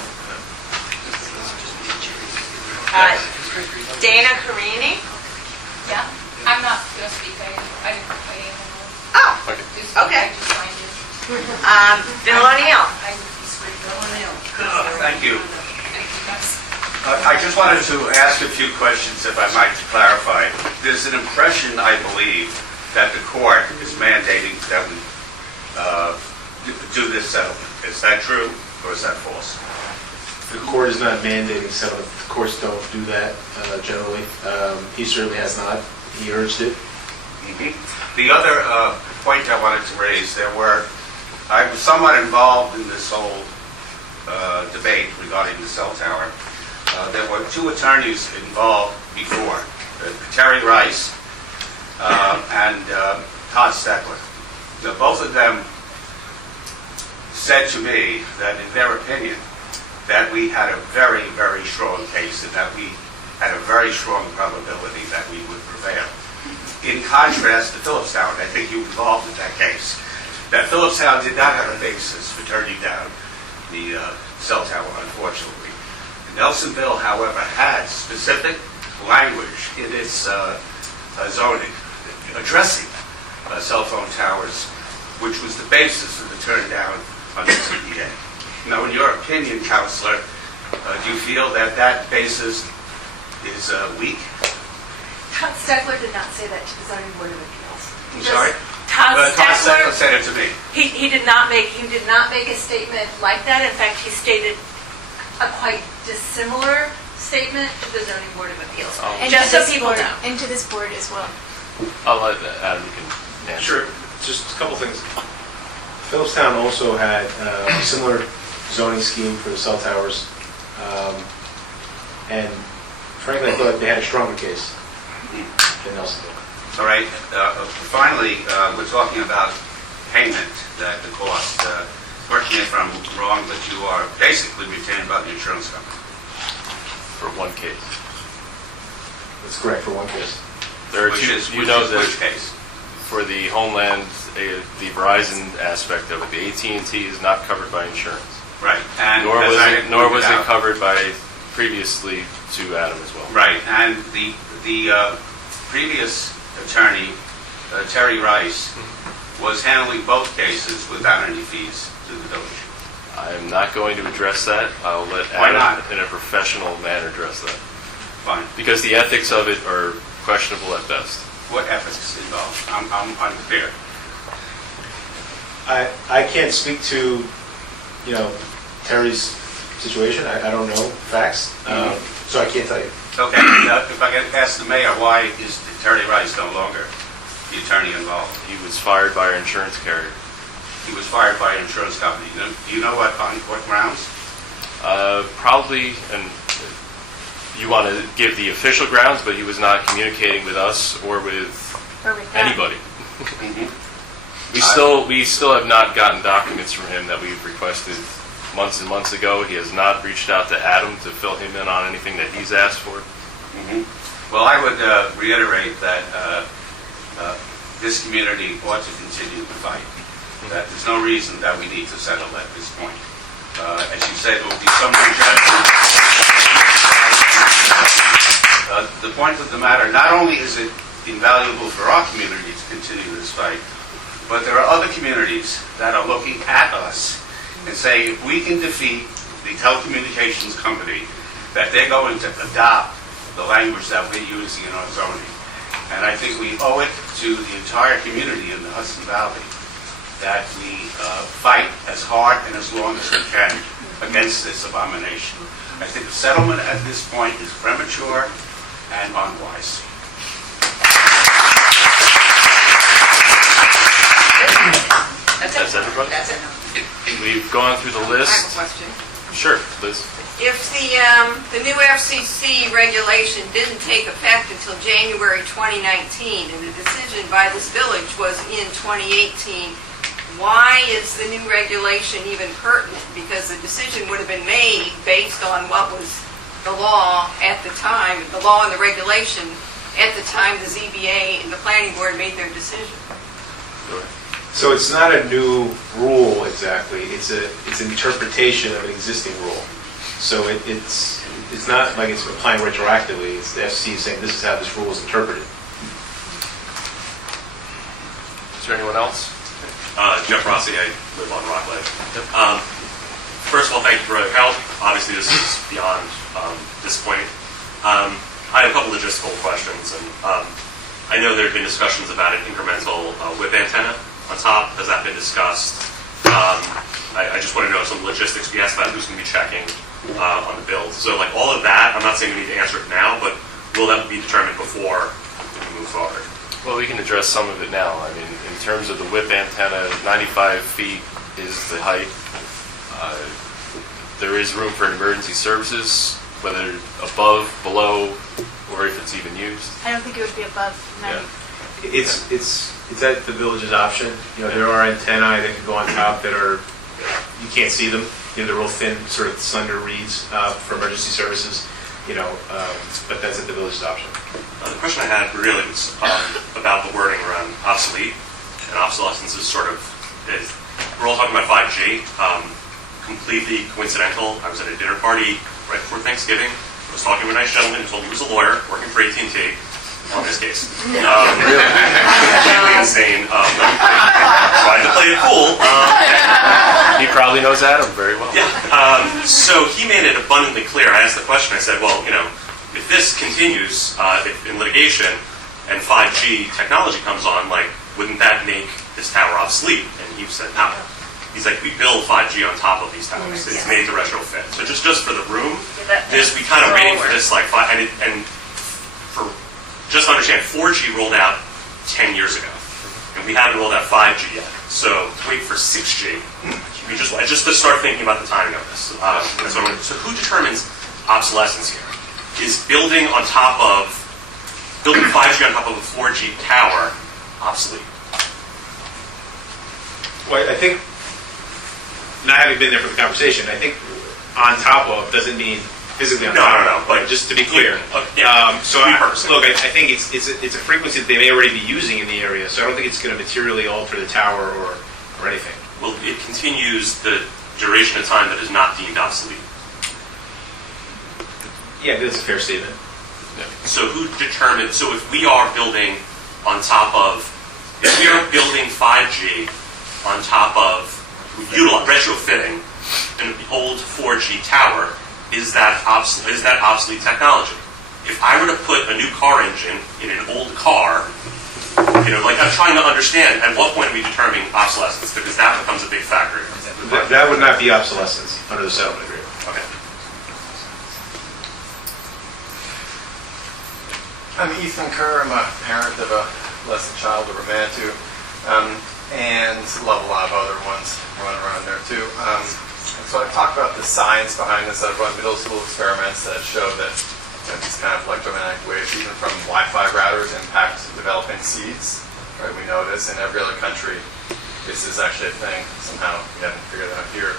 Dana Carini? Yeah, I'm not going to speak. I didn't write anything. Oh, okay. Bill O'Neill? Thank you. I just wanted to ask a few questions, if I might, to clarify. There's an impression, I believe, that the court is mandating that we do this settlement. Is that true, or is that false? The court is not mandating settlement. The courts don't do that generally. He certainly has not. He urged it. The other point I wanted to raise, I was somewhat involved in this whole debate regarding the cell tower. There were two attorneys involved before, Terry Rice and Todd Steckler. Now, both of them said to me that in their opinion that we had a very, very strong case and that we had a very strong probability that we would prevail. In contrast to Phillips Tower, I think you were involved in that case, that Phillips Tower did not have a basis for turning down the cell tower, unfortunately. Nelsonville, however, had specific language in its zoning addressing cell phone towers, which was the basis for the turn down on the ZBA. Now, in your opinion, Counselor, do you feel that that basis is weak? Todd Steckler did not say that to the zoning board of appeals. I'm sorry? Todd Steckler said it to me. He did not make a statement like that. In fact, he stated a quite dissimilar statement to the zoning board of appeals. And just to so this people board, know. and to this board as well. I'll let Adam answer. Sure. Just a couple things. Phillipstown also had a similar zoning scheme for the cell towers. And frankly, I thought they had a stronger case than Nelsonville. All right. Finally, we're talking about payment, that the cost. correct me if I'm wrong, but you are basically retained by the insurance company. For one case. That's correct for one case. There are Which two, is, you which know is that which case? for the Homeland, the Verizon aspect of it, the AT&T is not covered by insurance. Right. And Nor as was I it, nor pointed was it out- covered by previously to Adam as well. Right, and the previous attorney, Terry Rice, was handling both cases without any fees to the village. I'm not going to address that. I'll let Why Adam, not? in a professional manner, address that. Fine. Because the ethics of it are questionable at best. What ethics involved? I'm unclear. I can't speak to, Terry's situation. I don't know facts, so I can't tell you. Okay, if I can ask the mayor, why is Terry Rice no longer the attorney involved? He was fired by our insurance carrier. He was fired by an insurance company. Do you know on what grounds? Probably, and you want to give the official grounds, but he was not communicating with us or with anybody. We still have not gotten documents from him that we've requested months and months ago. He has not reached out to Adam to fill him in on anything that he's asked for. Well, I would reiterate that this community ought to continue to fight. That there's no reason that we need to settle at this point. As you said, there will be some judgment. The point of the matter, not only is it invaluable for our community to continue this fight, but there are other communities that are looking at us and say, if we can defeat the telecommunications company, that they're going to adopt the language that we're using in our zoning. And I think we owe it to the entire community in the Hudson Valley that we fight as hard and as long as we can against this abomination. I think the settlement at this point is premature and unwise. That's everybody? That's it. We've gone through the I have a list. question. Sure, Liz. If the new FCC regulation didn't take effect until January 2019, and the decision by this village was in 2018, why is the new regulation even pertinent? Because the decision would have been made based on what was the law at the time, the law and the regulation at the time the ZBA and the planning board made their decision. So it's not a new rule exactly. It's an interpretation of an existing rule. So it's not like it's applying retroactively. It's the FCC saying this is how this rule is interpreted. Is there anyone else? Jeff Rossi, I live on Rockledge. First of all, thank you for your help. Obviously, this is beyond disappointing. I have a couple logistical questions, and I know there have been discussions about an incremental whip antenna on top. Has that been discussed? I just want to know some logistics. We asked about who's going to be checking on the build. So, like all of that, I'm not saying we need to answer it now, but will that be determined before we move forward? Well, we can address some of it now. I mean, in terms of the whip antenna, 95 feet is the height. There is room for emergency services, whether above, below, or if it's even used. I don't think it would be above 90. Yeah. It's at the village's option. There are antennae that can go on top that are, you can't see them. They're real thin, sort of slender reeds for emergency services. But that's at the village's option. The question I had really was about the wording around obsolete and obsolescence is sort of, we're all talking about 5G. Completely coincidental. I was at a dinner party right before Thanksgiving. I was talking to a nice gentleman who told me he was a lawyer working for AT&T on this case. Completely insane. Tried to play it cool. He probably knows Adam very well. Yeah. So he made it abundantly clear. I asked the question. I said, well, if this continues in litigation and 5G technology comes on, wouldn't that make this tower obsolete? And he said, no. He's like, we build 5G on top of these towers. It's made to retrofit. So just for the room, we kind of waiting for this and for just to understand, 4G rolled out 10 years ago, and we haven't rolled out 5G yet. So wait for 6G. Just to start thinking about the timing of this. So who determines obsolescence here? Is building 5G on top of a 4G tower obsolete? Well, I think not having been there for the conversation, I think on top of doesn't mean physically on No, top no, of. no, but- Just to be clear. Yeah, So, repurposing. look, I think it's a frequency that they may already be using in the area, so I don't think it's going to materially alter the tower or anything. Well, it continues the duration of time that is not deemed obsolete. Yeah, that's a fair statement. So who determined, so if we are building on top of, if we are building 5G on top of retrofitting an old 4G tower, is that obsolete technology? If I were to put a new car engine in an old car, like I'm trying to understand at what point are we determining obsolescence, because that becomes a big factor. That would not be obsolescence under the settlement agreement. Okay. I'm Ethan Kerr. I'm a parent of a less than child of a man too, and love a lot of other ones running around there too. And so I talked about the science behind this. I've run middle school experiments that show that these kind of electromagnetic waves, even from Wi-Fi routers, impact developing seeds. Right? We know this in every other country. This is actually a thing. Somehow we haven't figured it out here.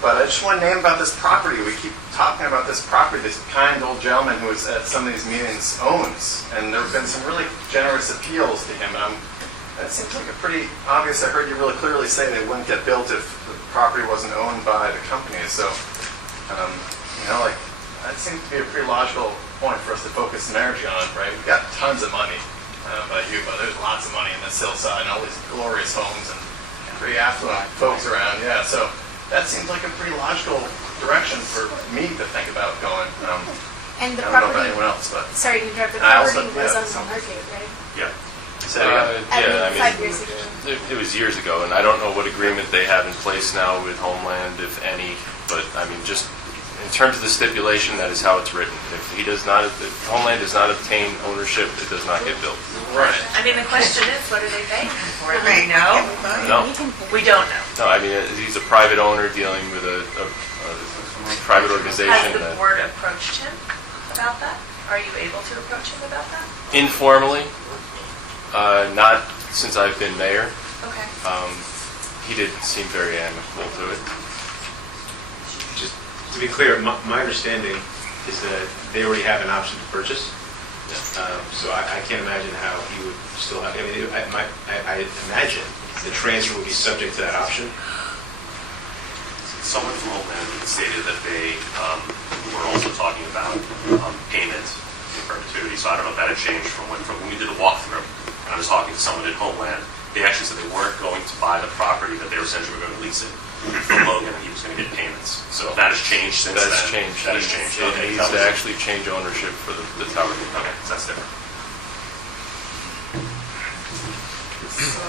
But I just want to name about this property. We keep talking about this property this kind old gentleman who is at some of these meetings owns. And there have been some really generous appeals to him. And that seems like a pretty obvious. I heard you really clearly say they wouldn't get built if the property wasn't owned by the company. So, that seems to be a pretty logical point for us to focus some energy on, right? We've got tons of money, by you, but there's lots of money in this hillside and all these glorious homes and pretty affluent folks around. Yeah, so that seems like a pretty logical direction for me to think about going. And the I don't know about property, anyone else, but sorry to interrupt, the I also- property was yeah, on the some- market, right? Yeah. Yeah, 5 years ago. It was years ago, and I don't know what agreement they have in place now with Homeland, if any, but I mean, just in terms of the stipulation, that is how it's written. If Homeland does not obtain ownership, it does not get built. Right. I mean, the question is, what are they paying for? Do we know? No, We don't know. no, I mean, he's a private owner dealing with a private organization. Has the that- board approached him about that? Are you able to approach him about that? Informally, not since I've been mayor. Okay. He didn't seem very amicable to it. Just to be clear, my understanding is that they already have an option to purchase. So I can't imagine how he would still have, I imagine the transfer would be subject to that option. Someone from Homeland stated that they were also talking about payment in perpetuity, so I don't know if that had changed from when we did a walkthrough. And I was talking to someone at Homeland. They actually said they weren't going to buy the property, that they were essentially going to lease it from Logan, and he was going to get payments. So if that has changed since then. That's changed. That has changed. It Okay, needs that to was- actually change ownership for the tower. Okay, so that's different. So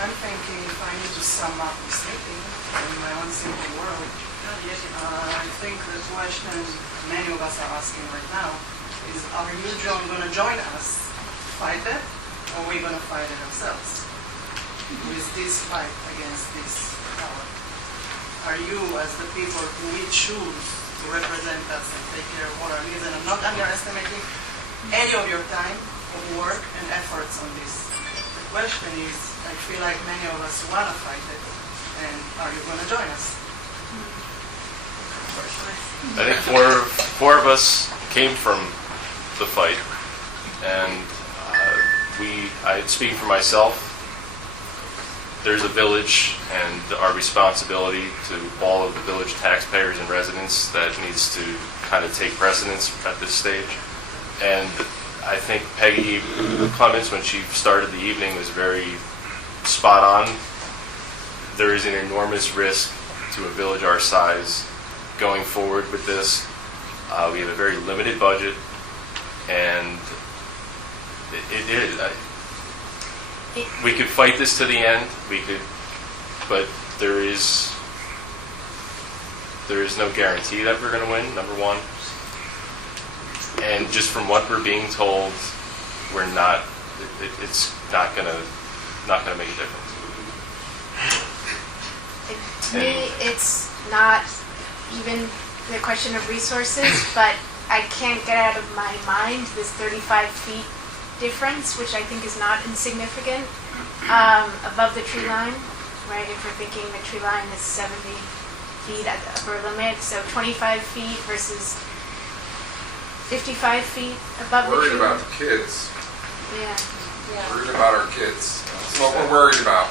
I'm thinking if I need to sum up this meeting in my own simple world, I think the question many of us are asking right now is, are you going to join us, fight it, or are we going to fight it ourselves? With this fight against this power? Are you, as the people who we choose to represent us and take care of all our needs, and I'm not underestimating any of your time of work and efforts on this. The question is, I feel like many of us want to fight it, and are you going to join us? I think four of us came from the fight, and speaking for myself, there's a village and our responsibility to all of the village taxpayers and residents that needs to kind of take precedence at this stage. And I think Peggy Clements, when she started the evening, was very spot on. There is an enormous risk to a village our size going forward with this. We have a very limited budget, and it is. We could fight this to the end. We could, but there is no guarantee that we're going to win. Number one, and just from what we're being told, we're not. It's not going to make a difference. To me, it's not even the question of resources, but I can't get out of my mind this 35 feet difference, which I think is not insignificant, above the tree line. right? If we're thinking the tree line is 70 feet at the upper limit, so 25 feet versus 55 feet above the tree. Worried about the kids. Yeah. Worried about our kids. That's what we're worried about.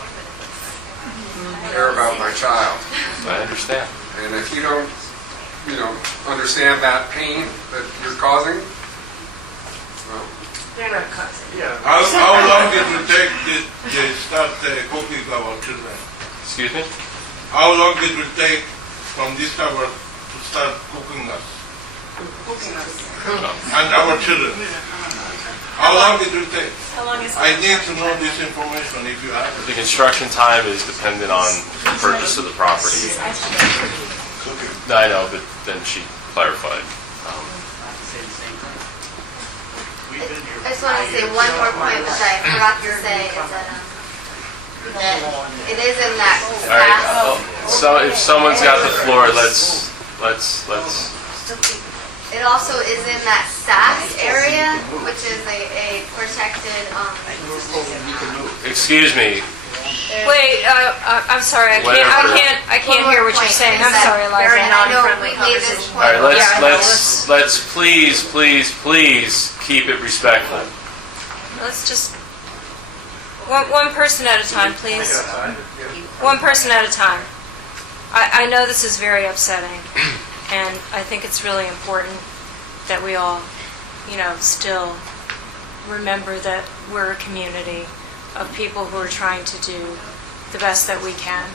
I care about my child. I understand. And if you don't, understand that pain that you're causing, well, They're not causing. yeah. How long it will take to start cooking our children? Excuse me? How long it will take from this hour to start cooking us? And our children? How long it will take? How long is I need to know this information if you have it. The construction time is dependent on the purchase of the property. I know, but then she clarified. I just want to say one more point, which I forgot to say, is that it is in that All right. So if someone's got the floor, let's. It also is in that SAS area, which is a protected, Excuse me. Wait, I'm sorry, I can't hear what you're saying. I'm sorry, Eliza. Very non-friendly conversation. All right, let's please keep it respectful. Let's just, one person at a time, please. One person at a time. I know this is very upsetting, and I think it's really important that we all, still remember that we're a community of people who are trying to do the best that we can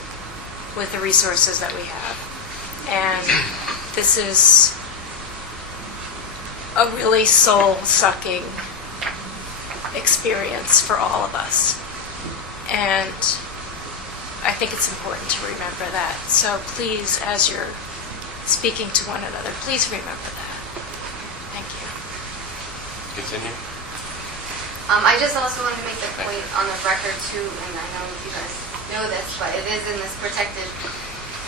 with the resources that we have. And this is a really soul-sucking experience for all of us. And I think it's important to remember that. So please, as you're speaking to one another, please remember that. Thank you. Continue. I just also want to make the point on the record too, and I know you guys know this, but it is in this protected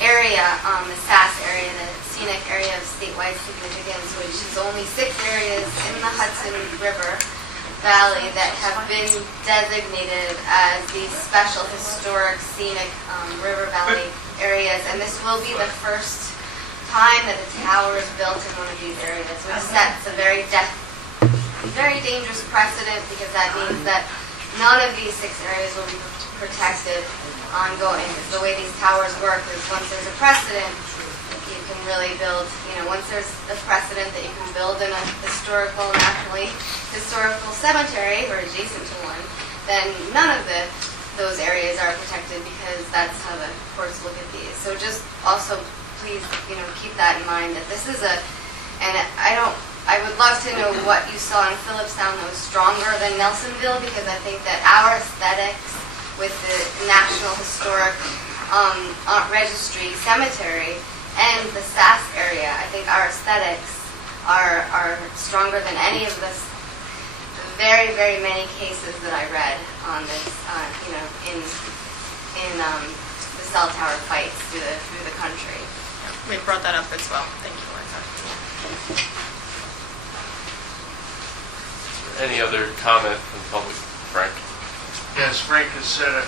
area, the SAS area, the scenic area of statewide significance, which is only 6 areas in the Hudson River Valley that have been designated as these special historic scenic river valley areas, and this will be the first time that a tower is built in one of these areas, which sets a very dangerous precedent, because that means that none of these 6 areas will be protected ongoing. The way these towers work is once there's a precedent, you can really build, once there's a precedent that you can build in a naturally historical cemetery or adjacent to one, then none of those areas are protected, because that's how the courts look at these. So just also please, keep that in mind, that this is I would love to know what you saw in Phillipstown that was stronger than Nelsonville, because I think that our aesthetics with the National Historic Registry Cemetery and the SAS area, I think our aesthetics are stronger than any of the very, very many cases that I read on this, in the cell tower fights through the country. We brought that up as well. Thank you, Liza. Any other comment from the public? Frank? Yes, Frank has said it.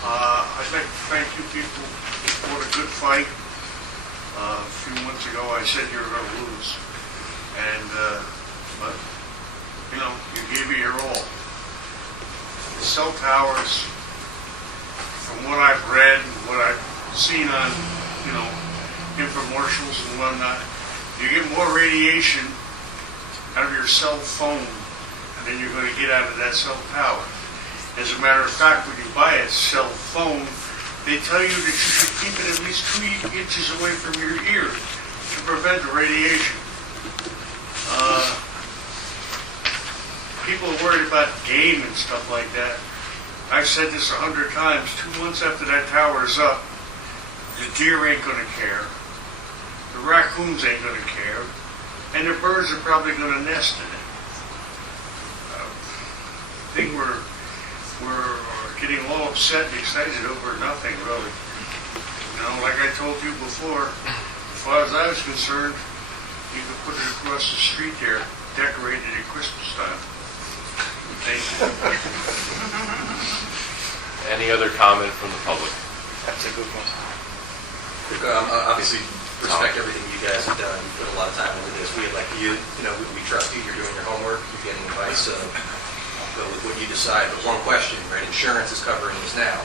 I'd like to thank you people for a good fight. A few months ago I said you were going to lose. But you gave it your all. The cell towers, from what I've read and what I've seen on, infomercials and whatnot, you get more radiation out of your cell phone than you're going to get out of that cell tower. As a matter of fact, when you buy a cell phone, they tell you that you should keep it at least 2 inches away from your ear to prevent the radiation. People are worried about game and stuff like that. I've said this 100 times. 2 months after that tower is up, the deer ain't going to care. The raccoons ain't going to care. And the birds are probably going to nest in it. I think we're getting all upset and excited over nothing, really. Like I told you before, as far as I was concerned, you could put it across the street there, decorated at Christmas time. Thank you. Any other comment from the public? That's a good one. Obviously, respect everything you guys have done. You put a lot of time into this. We like you. We trust you. You're doing your homework. You're getting advice. So I'll go with what you decide. But one question, right? Insurance is covering this now.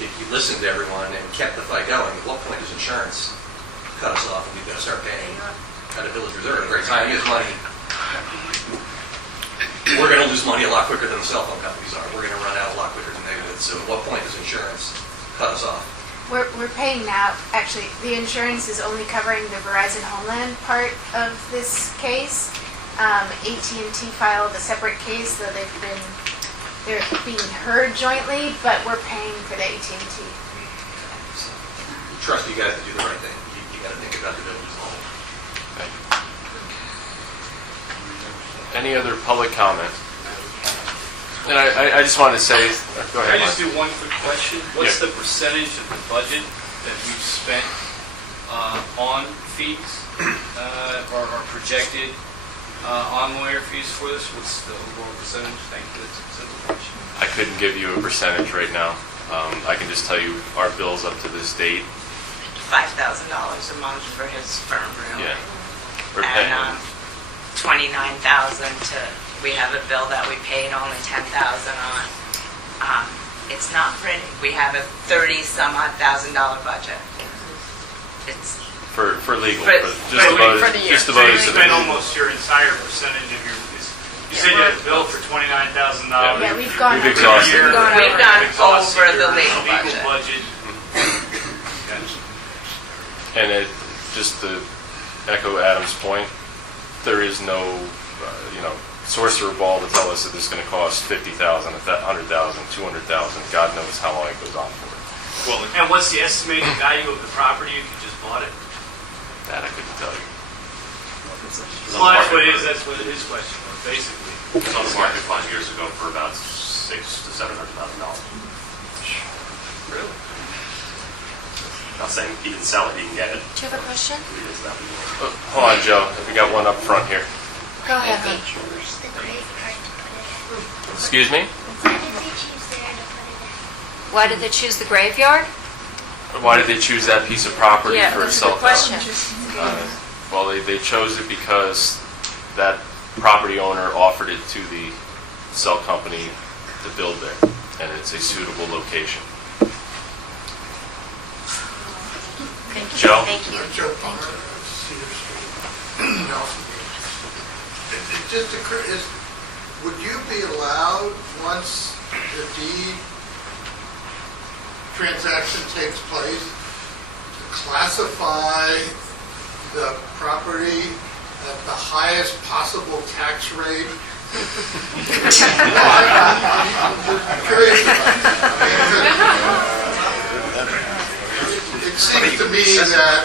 If you listened to everyone and kept the fight going, at what point does insurance cut us off and we've got to start paying at a village reserve? Right? Time is money. We're going to lose money a lot quicker than the cell phone companies are. We're going to run out a lot quicker than they would. So at what point does insurance cut us off? We're paying now, actually, the insurance is only covering the Verizon Homeland part of this case. AT&T filed a separate case, though they're being heard jointly, but we're paying for the AT&T. Trust you guys to do the right thing. You got to think about the village as a whole. Any other public comment? And I just wanted to say, go ahead. Can I just do one quick question? What's Yeah. the percentage of the budget that we've spent on fees or projected on lawyer fees for this? What's the overall percentage? Thank you. That's a simple question. I couldn't give you a percentage right now. I can just tell you our bills up to this date. $5,000 a month for his firm room. Yeah. We're paying. And $29,000 to, we have a bill that we paid only $10,000 on. It's not pretty. We have a $30-some-odd thousand budget. It's For legal, For- just about for the year. just about You as spent almost your entire percentage of your, you said you had a bill for $29,000. Yeah, we've gone We've over. exhausted. We've gone Exhausted over your the legal budget. And just to echo Adam's point, there is no, sorcerer ball to tell us that this is going to cost $50,000, $100,000, $200,000. God knows how long it goes on for. Well, and what's the estimated value of the property if you just bought it? That I couldn't tell you. Well, that's what it is. That's what his question was, basically. It was on the market 5 years ago for about $600,000 to $700,000. Really? Not saying he didn't sell it, he can get it. Do you have a question? It is that we Hold on, Joe. We got one up front here. Go ahead. Excuse me? Why did they choose the graveyard? Why did they choose that piece of property Yeah, for a that's a cell good tower? question. Well, they chose it because that property owner offered it to the cell company to build there, and it's a suitable location. Joe? Thank you. Joe Palmer, Cedar Street, Nelson. It just occurred, would you be allowed, once the deed transaction takes place, to classify the property at the highest possible tax rate? I'm curious about that. It seems to me that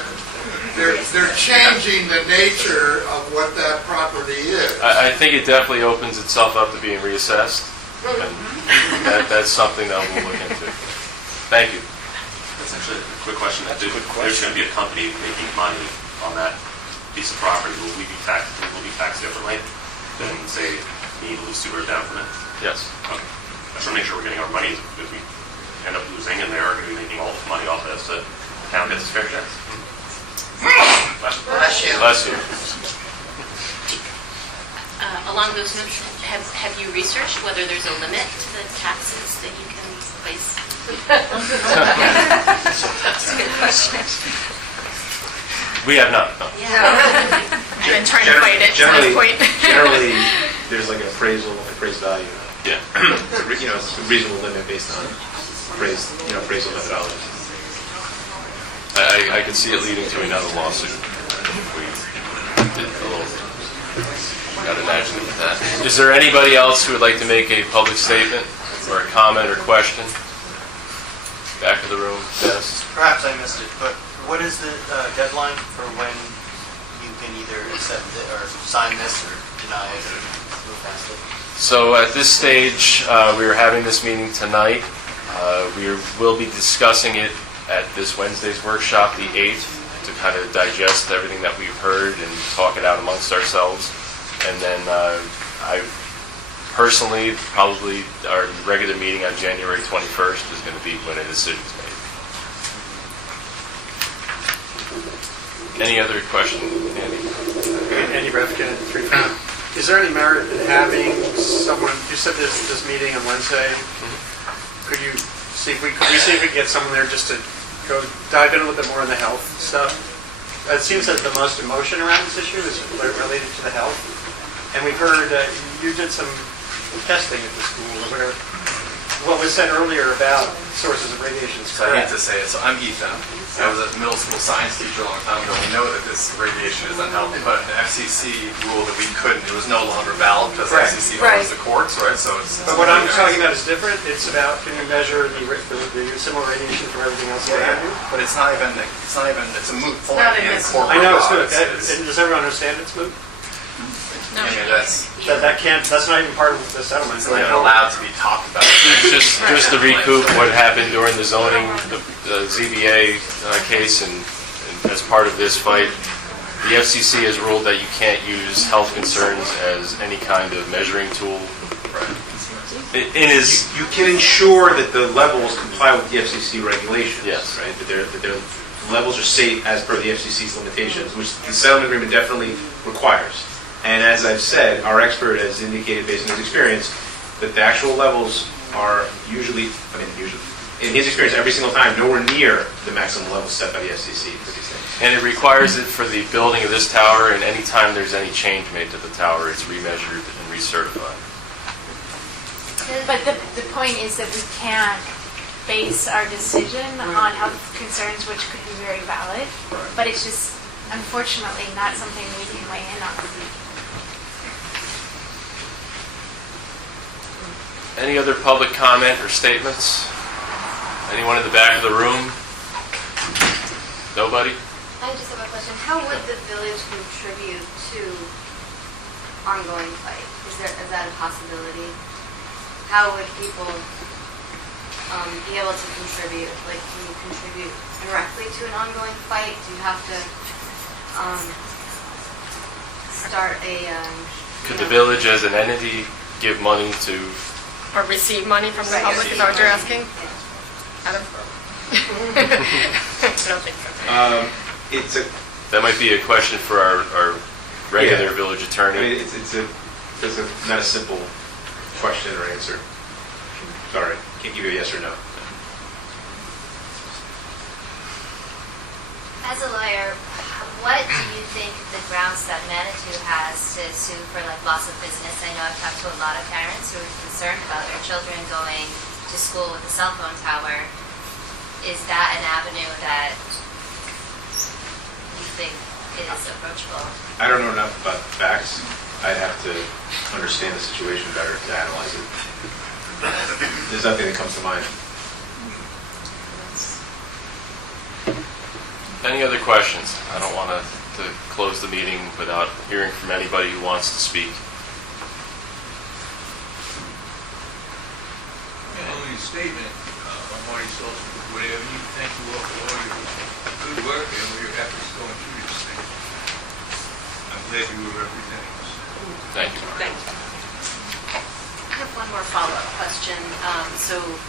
they're changing the nature of what that property is. I think it definitely opens itself up to being reassessed, and that's something that we'll look into. Thank you. That's actually a quick question. There's going to be a company making money on that piece of property. Will we be taxed differently than, say, me, Lou Stewart, down from it? Yes. Okay. I just want to make sure we're getting our money. If we end up losing and they're going to be making all the money off of this, the town gets its fair share. Bless you. Bless you. Along those notes, have you researched whether there's a limit to the taxes that you can place? That's a good question. We have not, no. I've been trying to fight it to this point. Generally, there's like an appraised value. Yeah. It's a reasonable limit based on appraisal methodology. I could see it leading to another lawsuit. We did a little, got imagine with that. Is there anybody else who would like to make a public statement or a comment or question? Back of the room, Dennis. Perhaps I missed it, but what is the deadline for when you can either accept it or sign this or deny it or move past it? So at this stage, we are having this meeting tonight. We will be discussing it at this Wednesday's workshop, the 8th, to kind of digest everything that we've heard and talk it out amongst ourselves. And then I personally, probably our regular meeting on January 21st is going to be when a decision's made. Any other questions, Andy? Andy Refkin at 3 Is there any merit in having someone, you said this meeting on Wednesday, could you see if we could get someone there just to go dive in a little bit more on the health stuff? It seems that the most emotion around this issue is related to the health. And we've heard, you did some testing at the school or whatever. What was said earlier about sources of radiation is So I hate correct. to say it, so I'm Ethan. I was a middle school science teacher a long time ago. We know that this radiation is unhealthy, but the FCC ruled that we couldn't. It was no longer valid because the Right. FCC owns the courts, right? So it's. But what I'm talking about is different. It's about, can you measure the similar radiation from everything else around you? But it's not even, it's a moot point. not in the admissible. court I know it's law. moot. Does everyone understand it's moot? I mean, that's not even part of the settlement. It's not even allowed to be talked about. Just to recoup what happened during the zoning, the ZBA case, and as part of this fight, the FCC has ruled that you can't use health concerns as any kind of measuring tool. You can ensure that the levels comply with the FCC regulations. Yes. Right? That their levels are safe as per the FCC's limitations, which the settlement agreement definitely requires. And as I've said, our expert has indicated, based on his experience, that the actual levels are usually, in his experience, every single time, nowhere near the maximum level set by the FCC for these things. And it requires it for the building of this tower, and any time there's any change made to the tower, it's remeasured and recertified. But the point is that we can't base our decision on health concerns, which could be very valid, but it's just unfortunately not something we can weigh in on. Any other public comment or statements? Anyone in the back of the room? Nobody? I just have a question. How would the village contribute to ongoing fight? Is that a possibility? How would people be able to contribute? Like, can you contribute directly to an ongoing fight? Do you have to start a... Could the village as an entity give money to... Or receive money from the public, is that what you're asking? I don't think so. That might be a question for our regular village attorney. I mean, it's not a simple question or answer. Sorry, can't give you a yes or no. As a lawyer, what do you think the grounds that Manitou has to sue for like loss of business? I know I've talked to a lot of parents who are concerned about their children going to school with a cell phone tower. Is that an avenue that you think is approachable? I don't know enough about the facts. I'd have to understand the situation better to analyze it. There's nothing that comes to mind. Any other questions? I don't want to close the meeting without hearing from anybody who wants to speak. Only a statement on Marty Sullivan, whatever you thank you all for all your good work and all your efforts going through this thing. I'm glad you were representing us. Thank you. Thank you. I have one more follow-up question.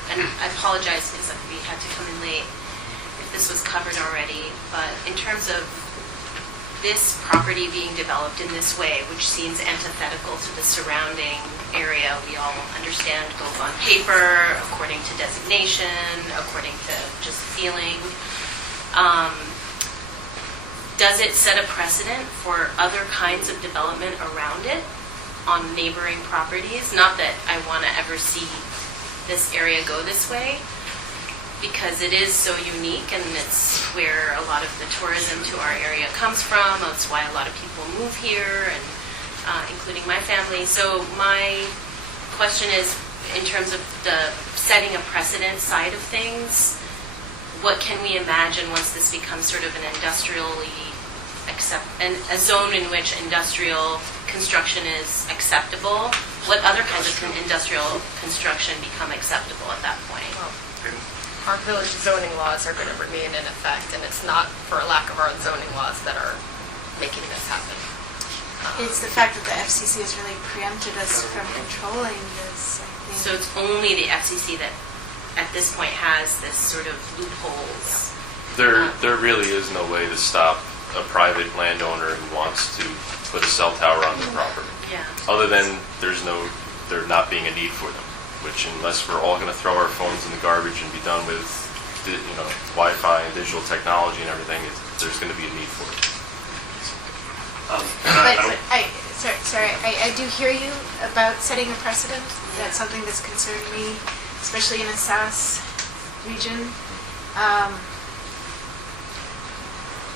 And I apologize because we had to come in late if this was covered already, but in terms of this property being developed in this way, which seems antithetical to the surrounding area, we all understand both on paper, according to designation, according to just feeling. Does it set a precedent for other kinds of development around it on neighboring properties? Not that I want to ever see this area go this way, because it is so unique and it's where a lot of the tourism to our area comes from. That's why a lot of people move here, and including my family. So my question is, in terms of the setting a precedent side of things, what can we imagine once this becomes sort of an industrially a zone in which industrial construction is acceptable? What other kinds of industrial construction become acceptable at that point? Our village zoning laws are going to remain in effect, and it's not for a lack of our zoning laws that are making this happen. It's the fact that the FCC has really preempted us from controlling this, I think. So it's only the FCC that at this point has this sort of loopholes. There really is no way to stop a private landowner who wants to put a cell tower on their property. Yeah. Other than there not being a need for them, which unless we're all going to throw our phones in the garbage and be done with, Wi-Fi and digital technology and everything, there's going to be a need for it. But I do hear you about setting a precedent. That's something that's concerned me, especially in the South region.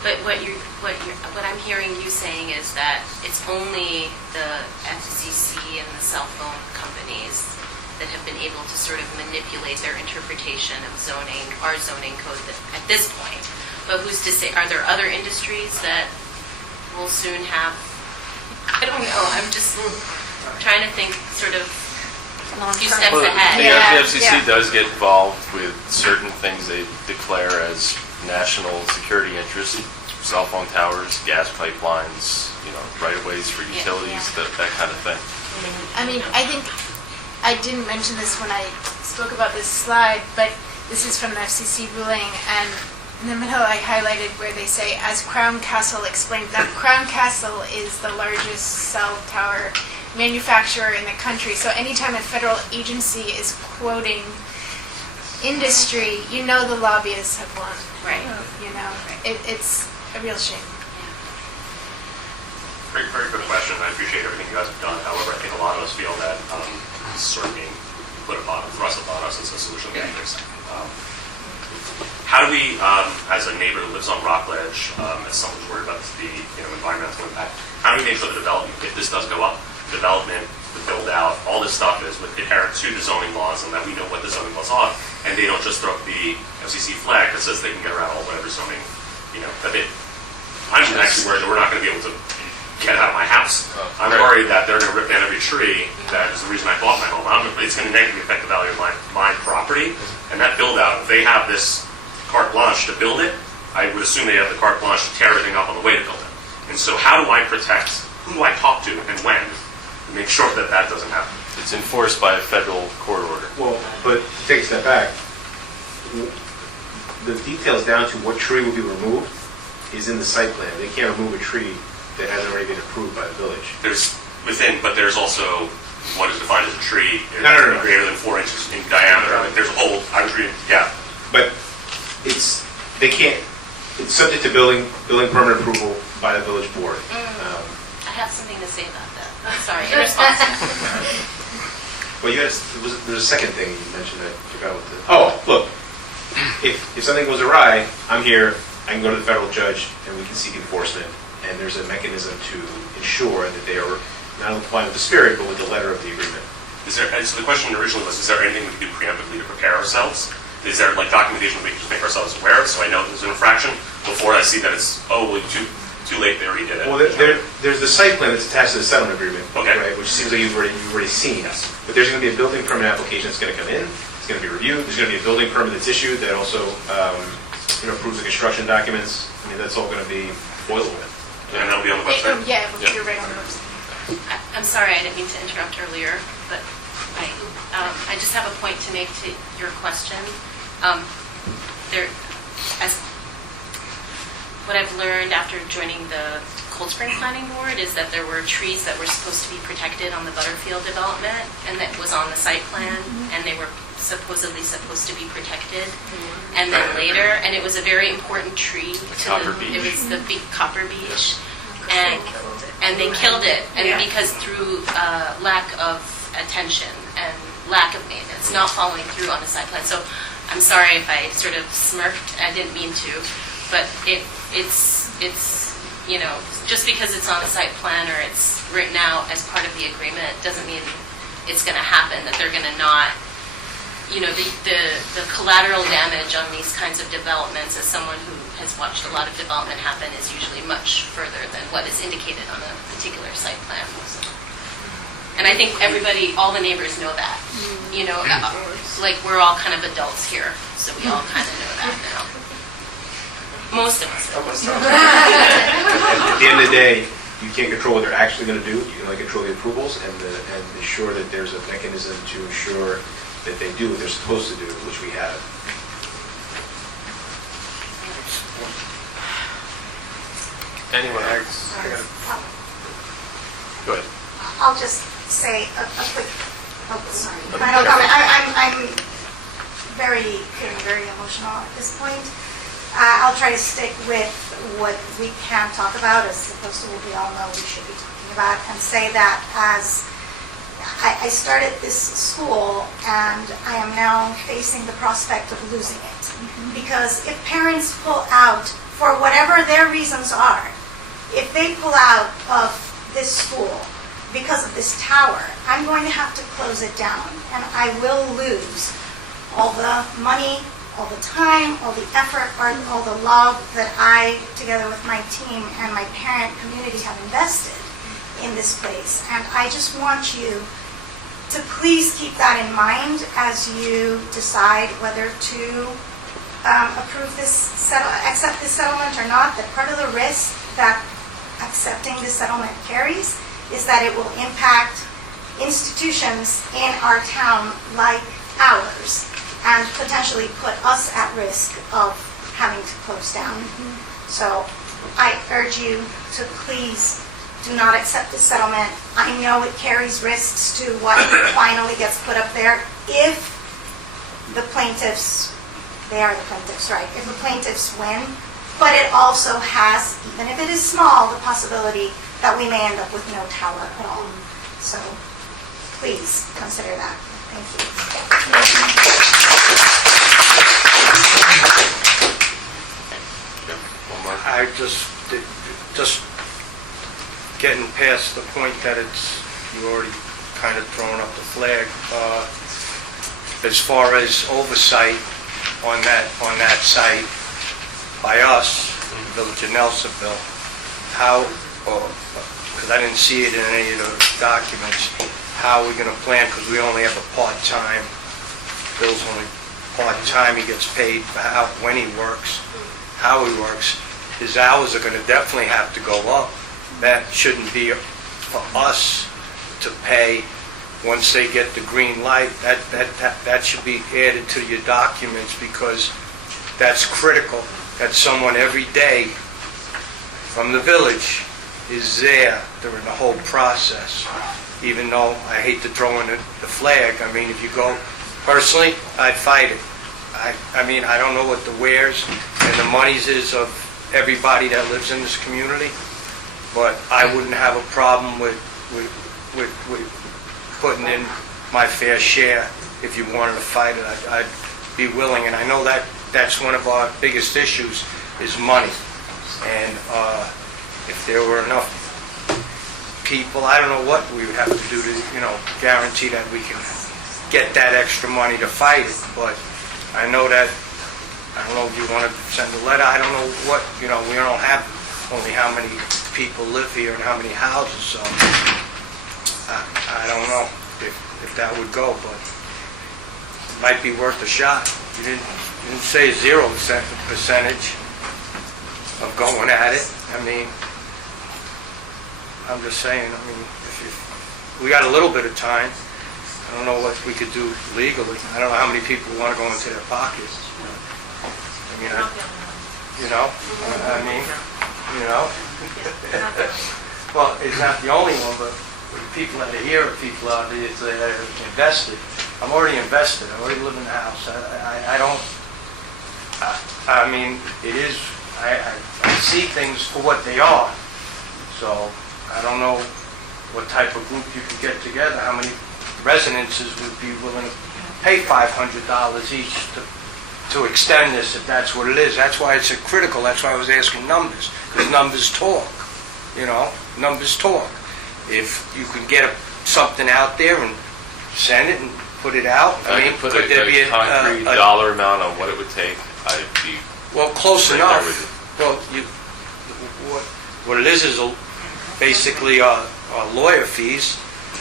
But what I'm hearing you saying is that it's only the FCC and the cell phone companies that have been able to sort of manipulate their interpretation of our zoning code at this point. But who's to say, are there other industries that will soon have, I don't know, I'm just trying to think sort of a few steps ahead. The FCC does get involved with certain things they declare as national security interests, cell phone towers, gas pipelines, right-of-ways for utilities, that kind of thing. I mean, I think I didn't mention this when I spoke about this slide, but this is from the FCC ruling, and in the middle I highlighted where they say, as Crown Castle explained, that Crown Castle is the largest cell tower manufacturer in the country. So anytime a federal agency is quoting industry, the lobbyists have won. Right. It's a real shame. Very, very good question. I appreciate everything you guys have done. However, I think a lot of us feel that this is sort of being thrust upon us as a solution to fix. How do we, as a neighbor who lives on Rockledge, as someone who's worried about the environmental impact, how do we make sure the development, if this does go up, development, the build out, all this stuff is inherent to the zoning laws, and that we know what the zoning laws are, and they don't just throw up the FCC flag that says they can get around all whatever zoning, I'm actually worried that we're not going to be able to get out of my house. I'm worried that they're going to rip down every tree. That is the reason I bought my home. It's going to negatively affect the value of my property, and that build out, if they have this carte blanche to build it, I would assume they have the carte blanche to tear everything up on the way to build it. And so how do I protect, who do I talk to and when to make sure that that doesn't happen? It's enforced by a federal court order. Well, but to take a step back, the details down to what tree will be removed is in the site plan. They can't remove a tree that hasn't already been approved by the village. But there's also what is defined as a tree No. greater than 4 inches in diameter. There's a whole tree, yeah. But it's subject to building permit approval by the village board. I have something to say about that. I'm sorry, in response to that. Well, there's a second thing you mentioned that I forgot what the... Oh, look, if something goes awry, I'm here, I can go to the federal judge, and we can seek enforcement, and there's a mechanism to ensure that they are not only complying with the spirit, but with the letter of the agreement. So the question originally was, is there anything we can do preemptively to prepare ourselves? Is there documentation we can just make ourselves aware of so I know there's an infraction before I see that it's, too late, they already did it? Well, there's the site plan that's attached to the settlement agreement, okay, right, which seems like you've already seen. Yes. But there's going to be a building permit application that's going to come in. It's going to be reviewed. There's going to be a building permit that's issued that also approves the construction documents. I mean, that's all going to be boilable. And that'll be on the website? Yeah, you're right on the website. I'm sorry, I didn't mean to interrupt earlier, but I just have a point to make to your question. What I've learned after joining the Cold Spring Planning Board is that there were trees that were supposed to be protected on the Butterfield development, and that was on the site plan, and they were supposedly supposed to be protected. And then later, and it was a very important tree. It was the big copper beech, and they killed it, and because through lack of attention and lack of maintenance, not following through on the site plan. So I'm sorry if I sort of smirked. I didn't mean to, but it's just because it's on the site plan or it's written out as part of the agreement doesn't mean it's going to happen. That they're going to not, the collateral damage on these kinds of developments, as someone who has watched a lot of development happen, is usually much further than what is indicated on a particular site plan. And I think all the neighbors know that. Like we're all kind of adults here, so we all kind of know that now. Most of us. At the end of the day, you can't control what they're actually going to do. You can only control the approvals and ensure that there's a mechanism to ensure that they do what they're supposed to do, which we have. Anyone else? Go ahead. I'll just say a quick, oh, sorry. Okay. Final comment. I'm feeling very emotional at this point. I'll try to stick with what we can talk about as opposed to what we all know we should be talking about, and say that as I started this school and I am now facing the prospect of losing it. Because if parents pull out, for whatever their reasons are, if they pull out of this school because of this tower, I'm going to have to close it down, and I will lose all the money, all the time, all the effort, all the love that I, together with my team and my parent community, have invested in this place. And I just want you to please keep that in mind as you decide whether to accept this settlement or not. That part of the risk that accepting this settlement carries is that it will impact institutions in our town like ours and potentially put us at risk of having to close down. So I urge you to please do not accept this settlement. I know it carries risks to what finally gets put up there if the plaintiffs, they are the plaintiffs, right? If the plaintiffs win, but it also has, even if it is small, the possibility that we may end up with no tower at all. So please consider that. Thank you. I just getting past the point that you already kind of thrown up the flag. As far as oversight on that site by us, the Village of Nelsonville, how, because I didn't see it in any of the documents, how are we going to plan, because we only have a part-time, Bill's only part-time, he gets paid for when he works, how he works. His hours are going to definitely have to go up. That shouldn't be for us to pay once they get the green light. That should be added to your documents, because that's critical, that someone every day from the village is there during the whole process. Even though I hate to throw in the flag, I mean, if you go, personally, I'd fight it. I mean, I don't know what the wares and the monies is of everybody that lives in this community, but I wouldn't have a problem with putting in my fair share. If you wanted to fight it, I'd be willing. And I know that's one of our biggest issues is money. And if there were enough people, I don't know what we would have to do to, guarantee that we can get that extra money to fight it. But I know that, I don't know if you want to send a letter, I don't know what, we don't have only how many people live here and how many houses, so I don't know if that would go, but it might be worth a shot. You didn't say 0% percentage of going at it. I mean, I'm just saying, if we got a little bit of time. I don't know what we could do legally. I don't know how many people want to go into their pockets. Well, it's not the only one, but the people that are here are people that are invested. I'm already invested. I already live in the house. I see things for what they are. So I don't know what type of group you could get together, how many residences would be willing to pay $500 each to extend this, if that's what it is. That's why it's critical. That's why I was asking numbers, because numbers talk. Numbers talk. If you can get something out there and send it and put it out, I could put a concrete dollar amount on what it would take. I'd be close right enough. there with you. Well, what it is basically our lawyer fees,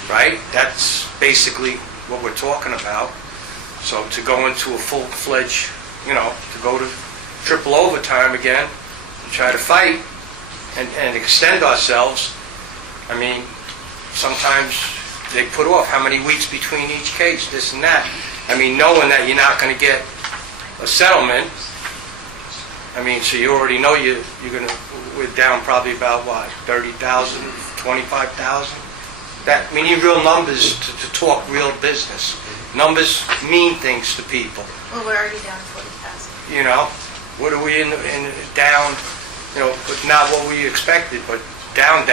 right? That's basically what we're talking about. So to go into a full-fledged, to go to triple overtime again and try to fight and extend ourselves, I mean, sometimes they put off how many weeks between each case, this and that. I mean, knowing that you're not going to get a settlement, I mean, so you already know we're down probably about, what, 30,000, 25,000? That, we need real numbers to talk real business. Numbers mean things to people. Well, we're already down 40,000. You know, what are we in down, you know, but not what we expected, but down,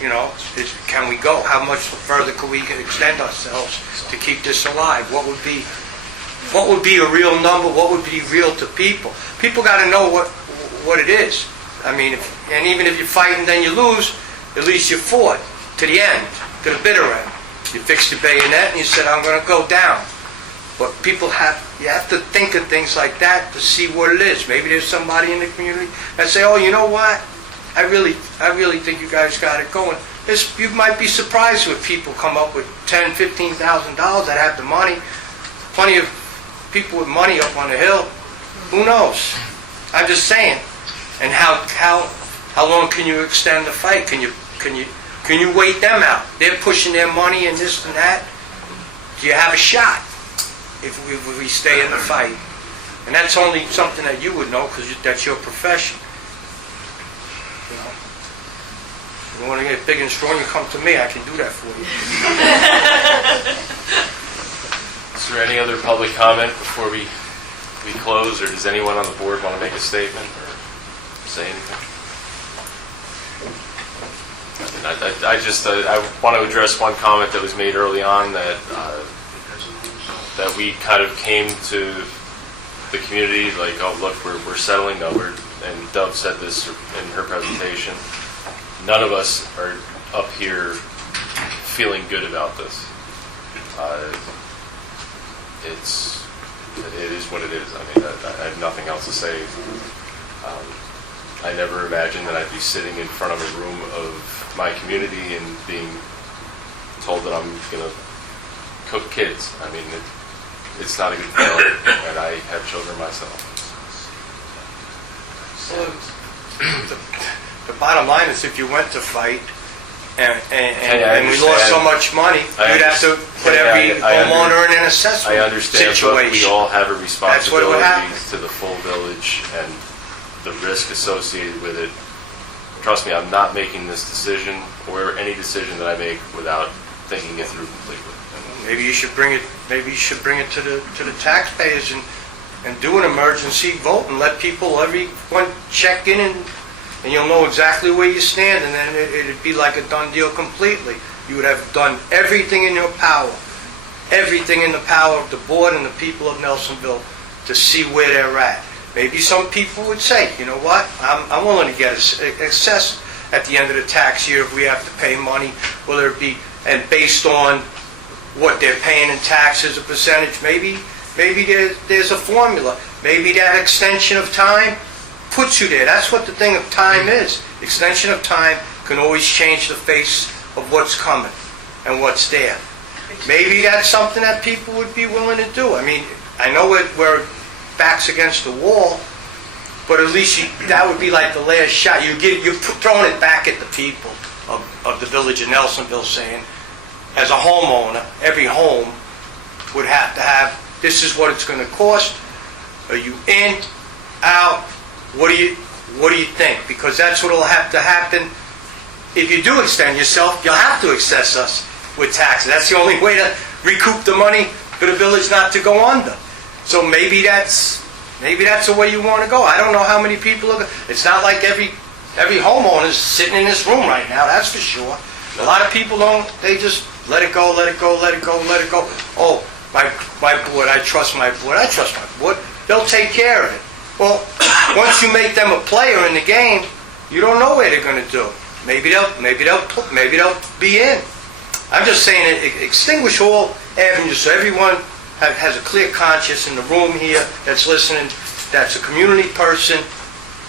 you know, can we go? How much further could we extend ourselves to keep this alive? What would be a real number? What would be real to people? People got to know what it is. I mean, and even if you fight and then you lose, at least you fought to the end, to the bitter end. You fixed your bayonet and you said, I'm going to go down. But you have to think of things like that to see what it is. Maybe there's somebody in the community that say, oh, you know what? I really think you guys got it going. You might be surprised when people come up with $10,000, $15,000 that have the money. Plenty of people with money up on the hill. Who knows? I'm just saying. And how long can you extend the fight? Can you wait them out? They're pushing their money and this and that. Do you have a shot if we stay in the fight? And that's only something that you would know because that's your profession. You know, if you want to get big and strong, you come to me. I can do that for you. Is there any other public comment before we close, or does anyone on the board want to make a statement or say anything? I want to address one comment that was made early on that we kind of came to the community like, oh look, we're settling. No, and Dove said this in her presentation. None of us are up here feeling good about this. It is what it is. I mean, I have nothing else to say. I never imagined that I'd be sitting in front of a room of my community and being told that I'm going to cook kids. I mean, it's not a good feeling, and I have children myself. Well, the bottom line is if you went to fight and we lost so much money, you'd have to put every homeowner in an assessment situation. I understand, but we all have a responsibility to the full village and the risk associated with it. Trust me, I'm not making this decision or any decision that I make without thinking it through completely. Maybe you should bring it. Maybe you should bring it to the taxpayers and do an emergency vote and let everyone check in and you'll know exactly where you stand, and then it'd be like a done deal completely. You would have done everything in your power, everything in the power of the board and the people of Nelsonville to see where they're at. Maybe some people would say, you know what, I'm willing to get assessed at the end of the tax year if we have to pay money, whether it be, and based on what they're paying in taxes, a percentage, maybe there's a formula. Maybe that extension of time puts you there. That's what the thing of time is. Extension of time can always change the face of what's coming and what's there. Maybe that's something that people would be willing to do. I mean, I know we're backs against the wall, but at least that would be like the last shot. You're throwing it back at the people of the village of Nelsonville, saying, as a homeowner, every home would have to have, this is what it's going to cost. Are you in, out? What do you think? Because that's what will have to happen. If you do extend yourself, you'll have to assess us with taxes. That's the only way to recoup the money for the village not to go under. So maybe that's the way you want to go. I don't know how many people are. It's not like every homeowner is sitting in this room right now. That's for sure. A lot of people don't. They just let it go, let it go, let it go, let it go. Oh, my board. I trust my board. I trust my board. They'll take care of it. Well, once you make them a player in the game, you don't know where they're going to do. Maybe they'll be in. I'm just saying, extinguish all avenues so everyone has a clear conscience in the room here that's listening, that's a community person,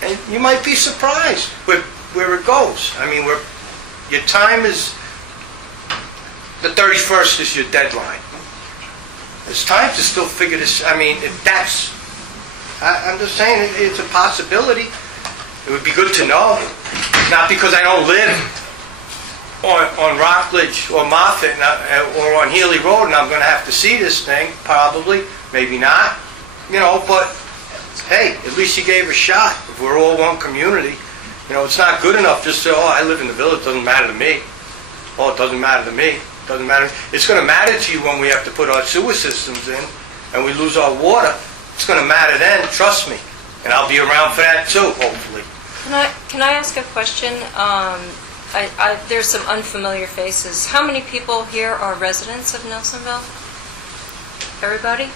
and you might be surprised where it goes. I mean, your time is, the 31st is your deadline. It's time to still figure this. I mean, I'm just saying it's a possibility. It would be good to know. Not because I don't live on Rockledge or Moffett or on Healy Road and I'm going to have to see this thing, probably, maybe not, but hey, at least you gave a shot. If we're all one community, you know, it's not good enough just to say, oh, I live in the village, doesn't matter to me. Oh, it doesn't matter to me. Doesn't matter. It's going to matter to you when we have to put our sewer systems in and we lose our water. It's going to matter then, trust me. And I'll be around for that too, hopefully. Can I ask a question? There's some unfamiliar faces. How many people here are residents of Nelsonville? Everybody?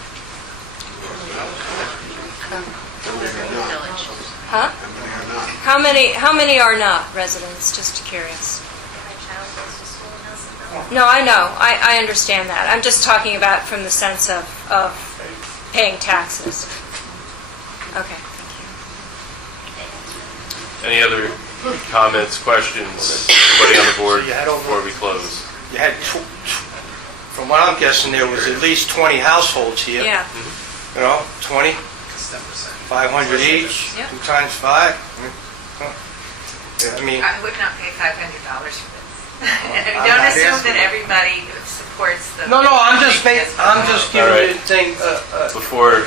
Huh? How many are not residents? Just curious. No, I know. I understand that. I'm just talking about from the sense of paying taxes. Okay. Any other comments, questions, anybody on the board So you had over- before we close? You had, from what I'm guessing, there was at least 20 households here. Yeah. You know, 20, 500 each, Yeah. 2 times 5. I mean, I would not pay $500 for this. And I'm don't not assume asking. that everybody supports the... no, I'm just giving you the thing, Before,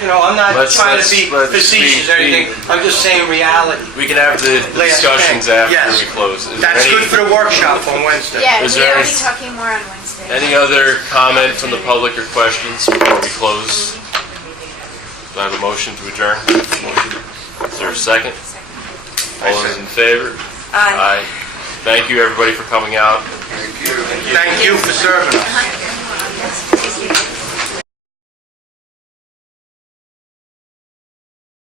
you know, I'm not Let's- trying to let's- be let's facetious or be- anything. I'm just saying reality. we can have the discussions after Yes. we close. Is there That's any- good for the workshop on Wednesday. Yeah, Is we there- will be talking more on Wednesday. Any other comment from the public or questions before we close? Do I have a motion to adjourn? Is there a second? All those in favor? Aye. Thank you, everybody, for coming out. Thank you for serving us.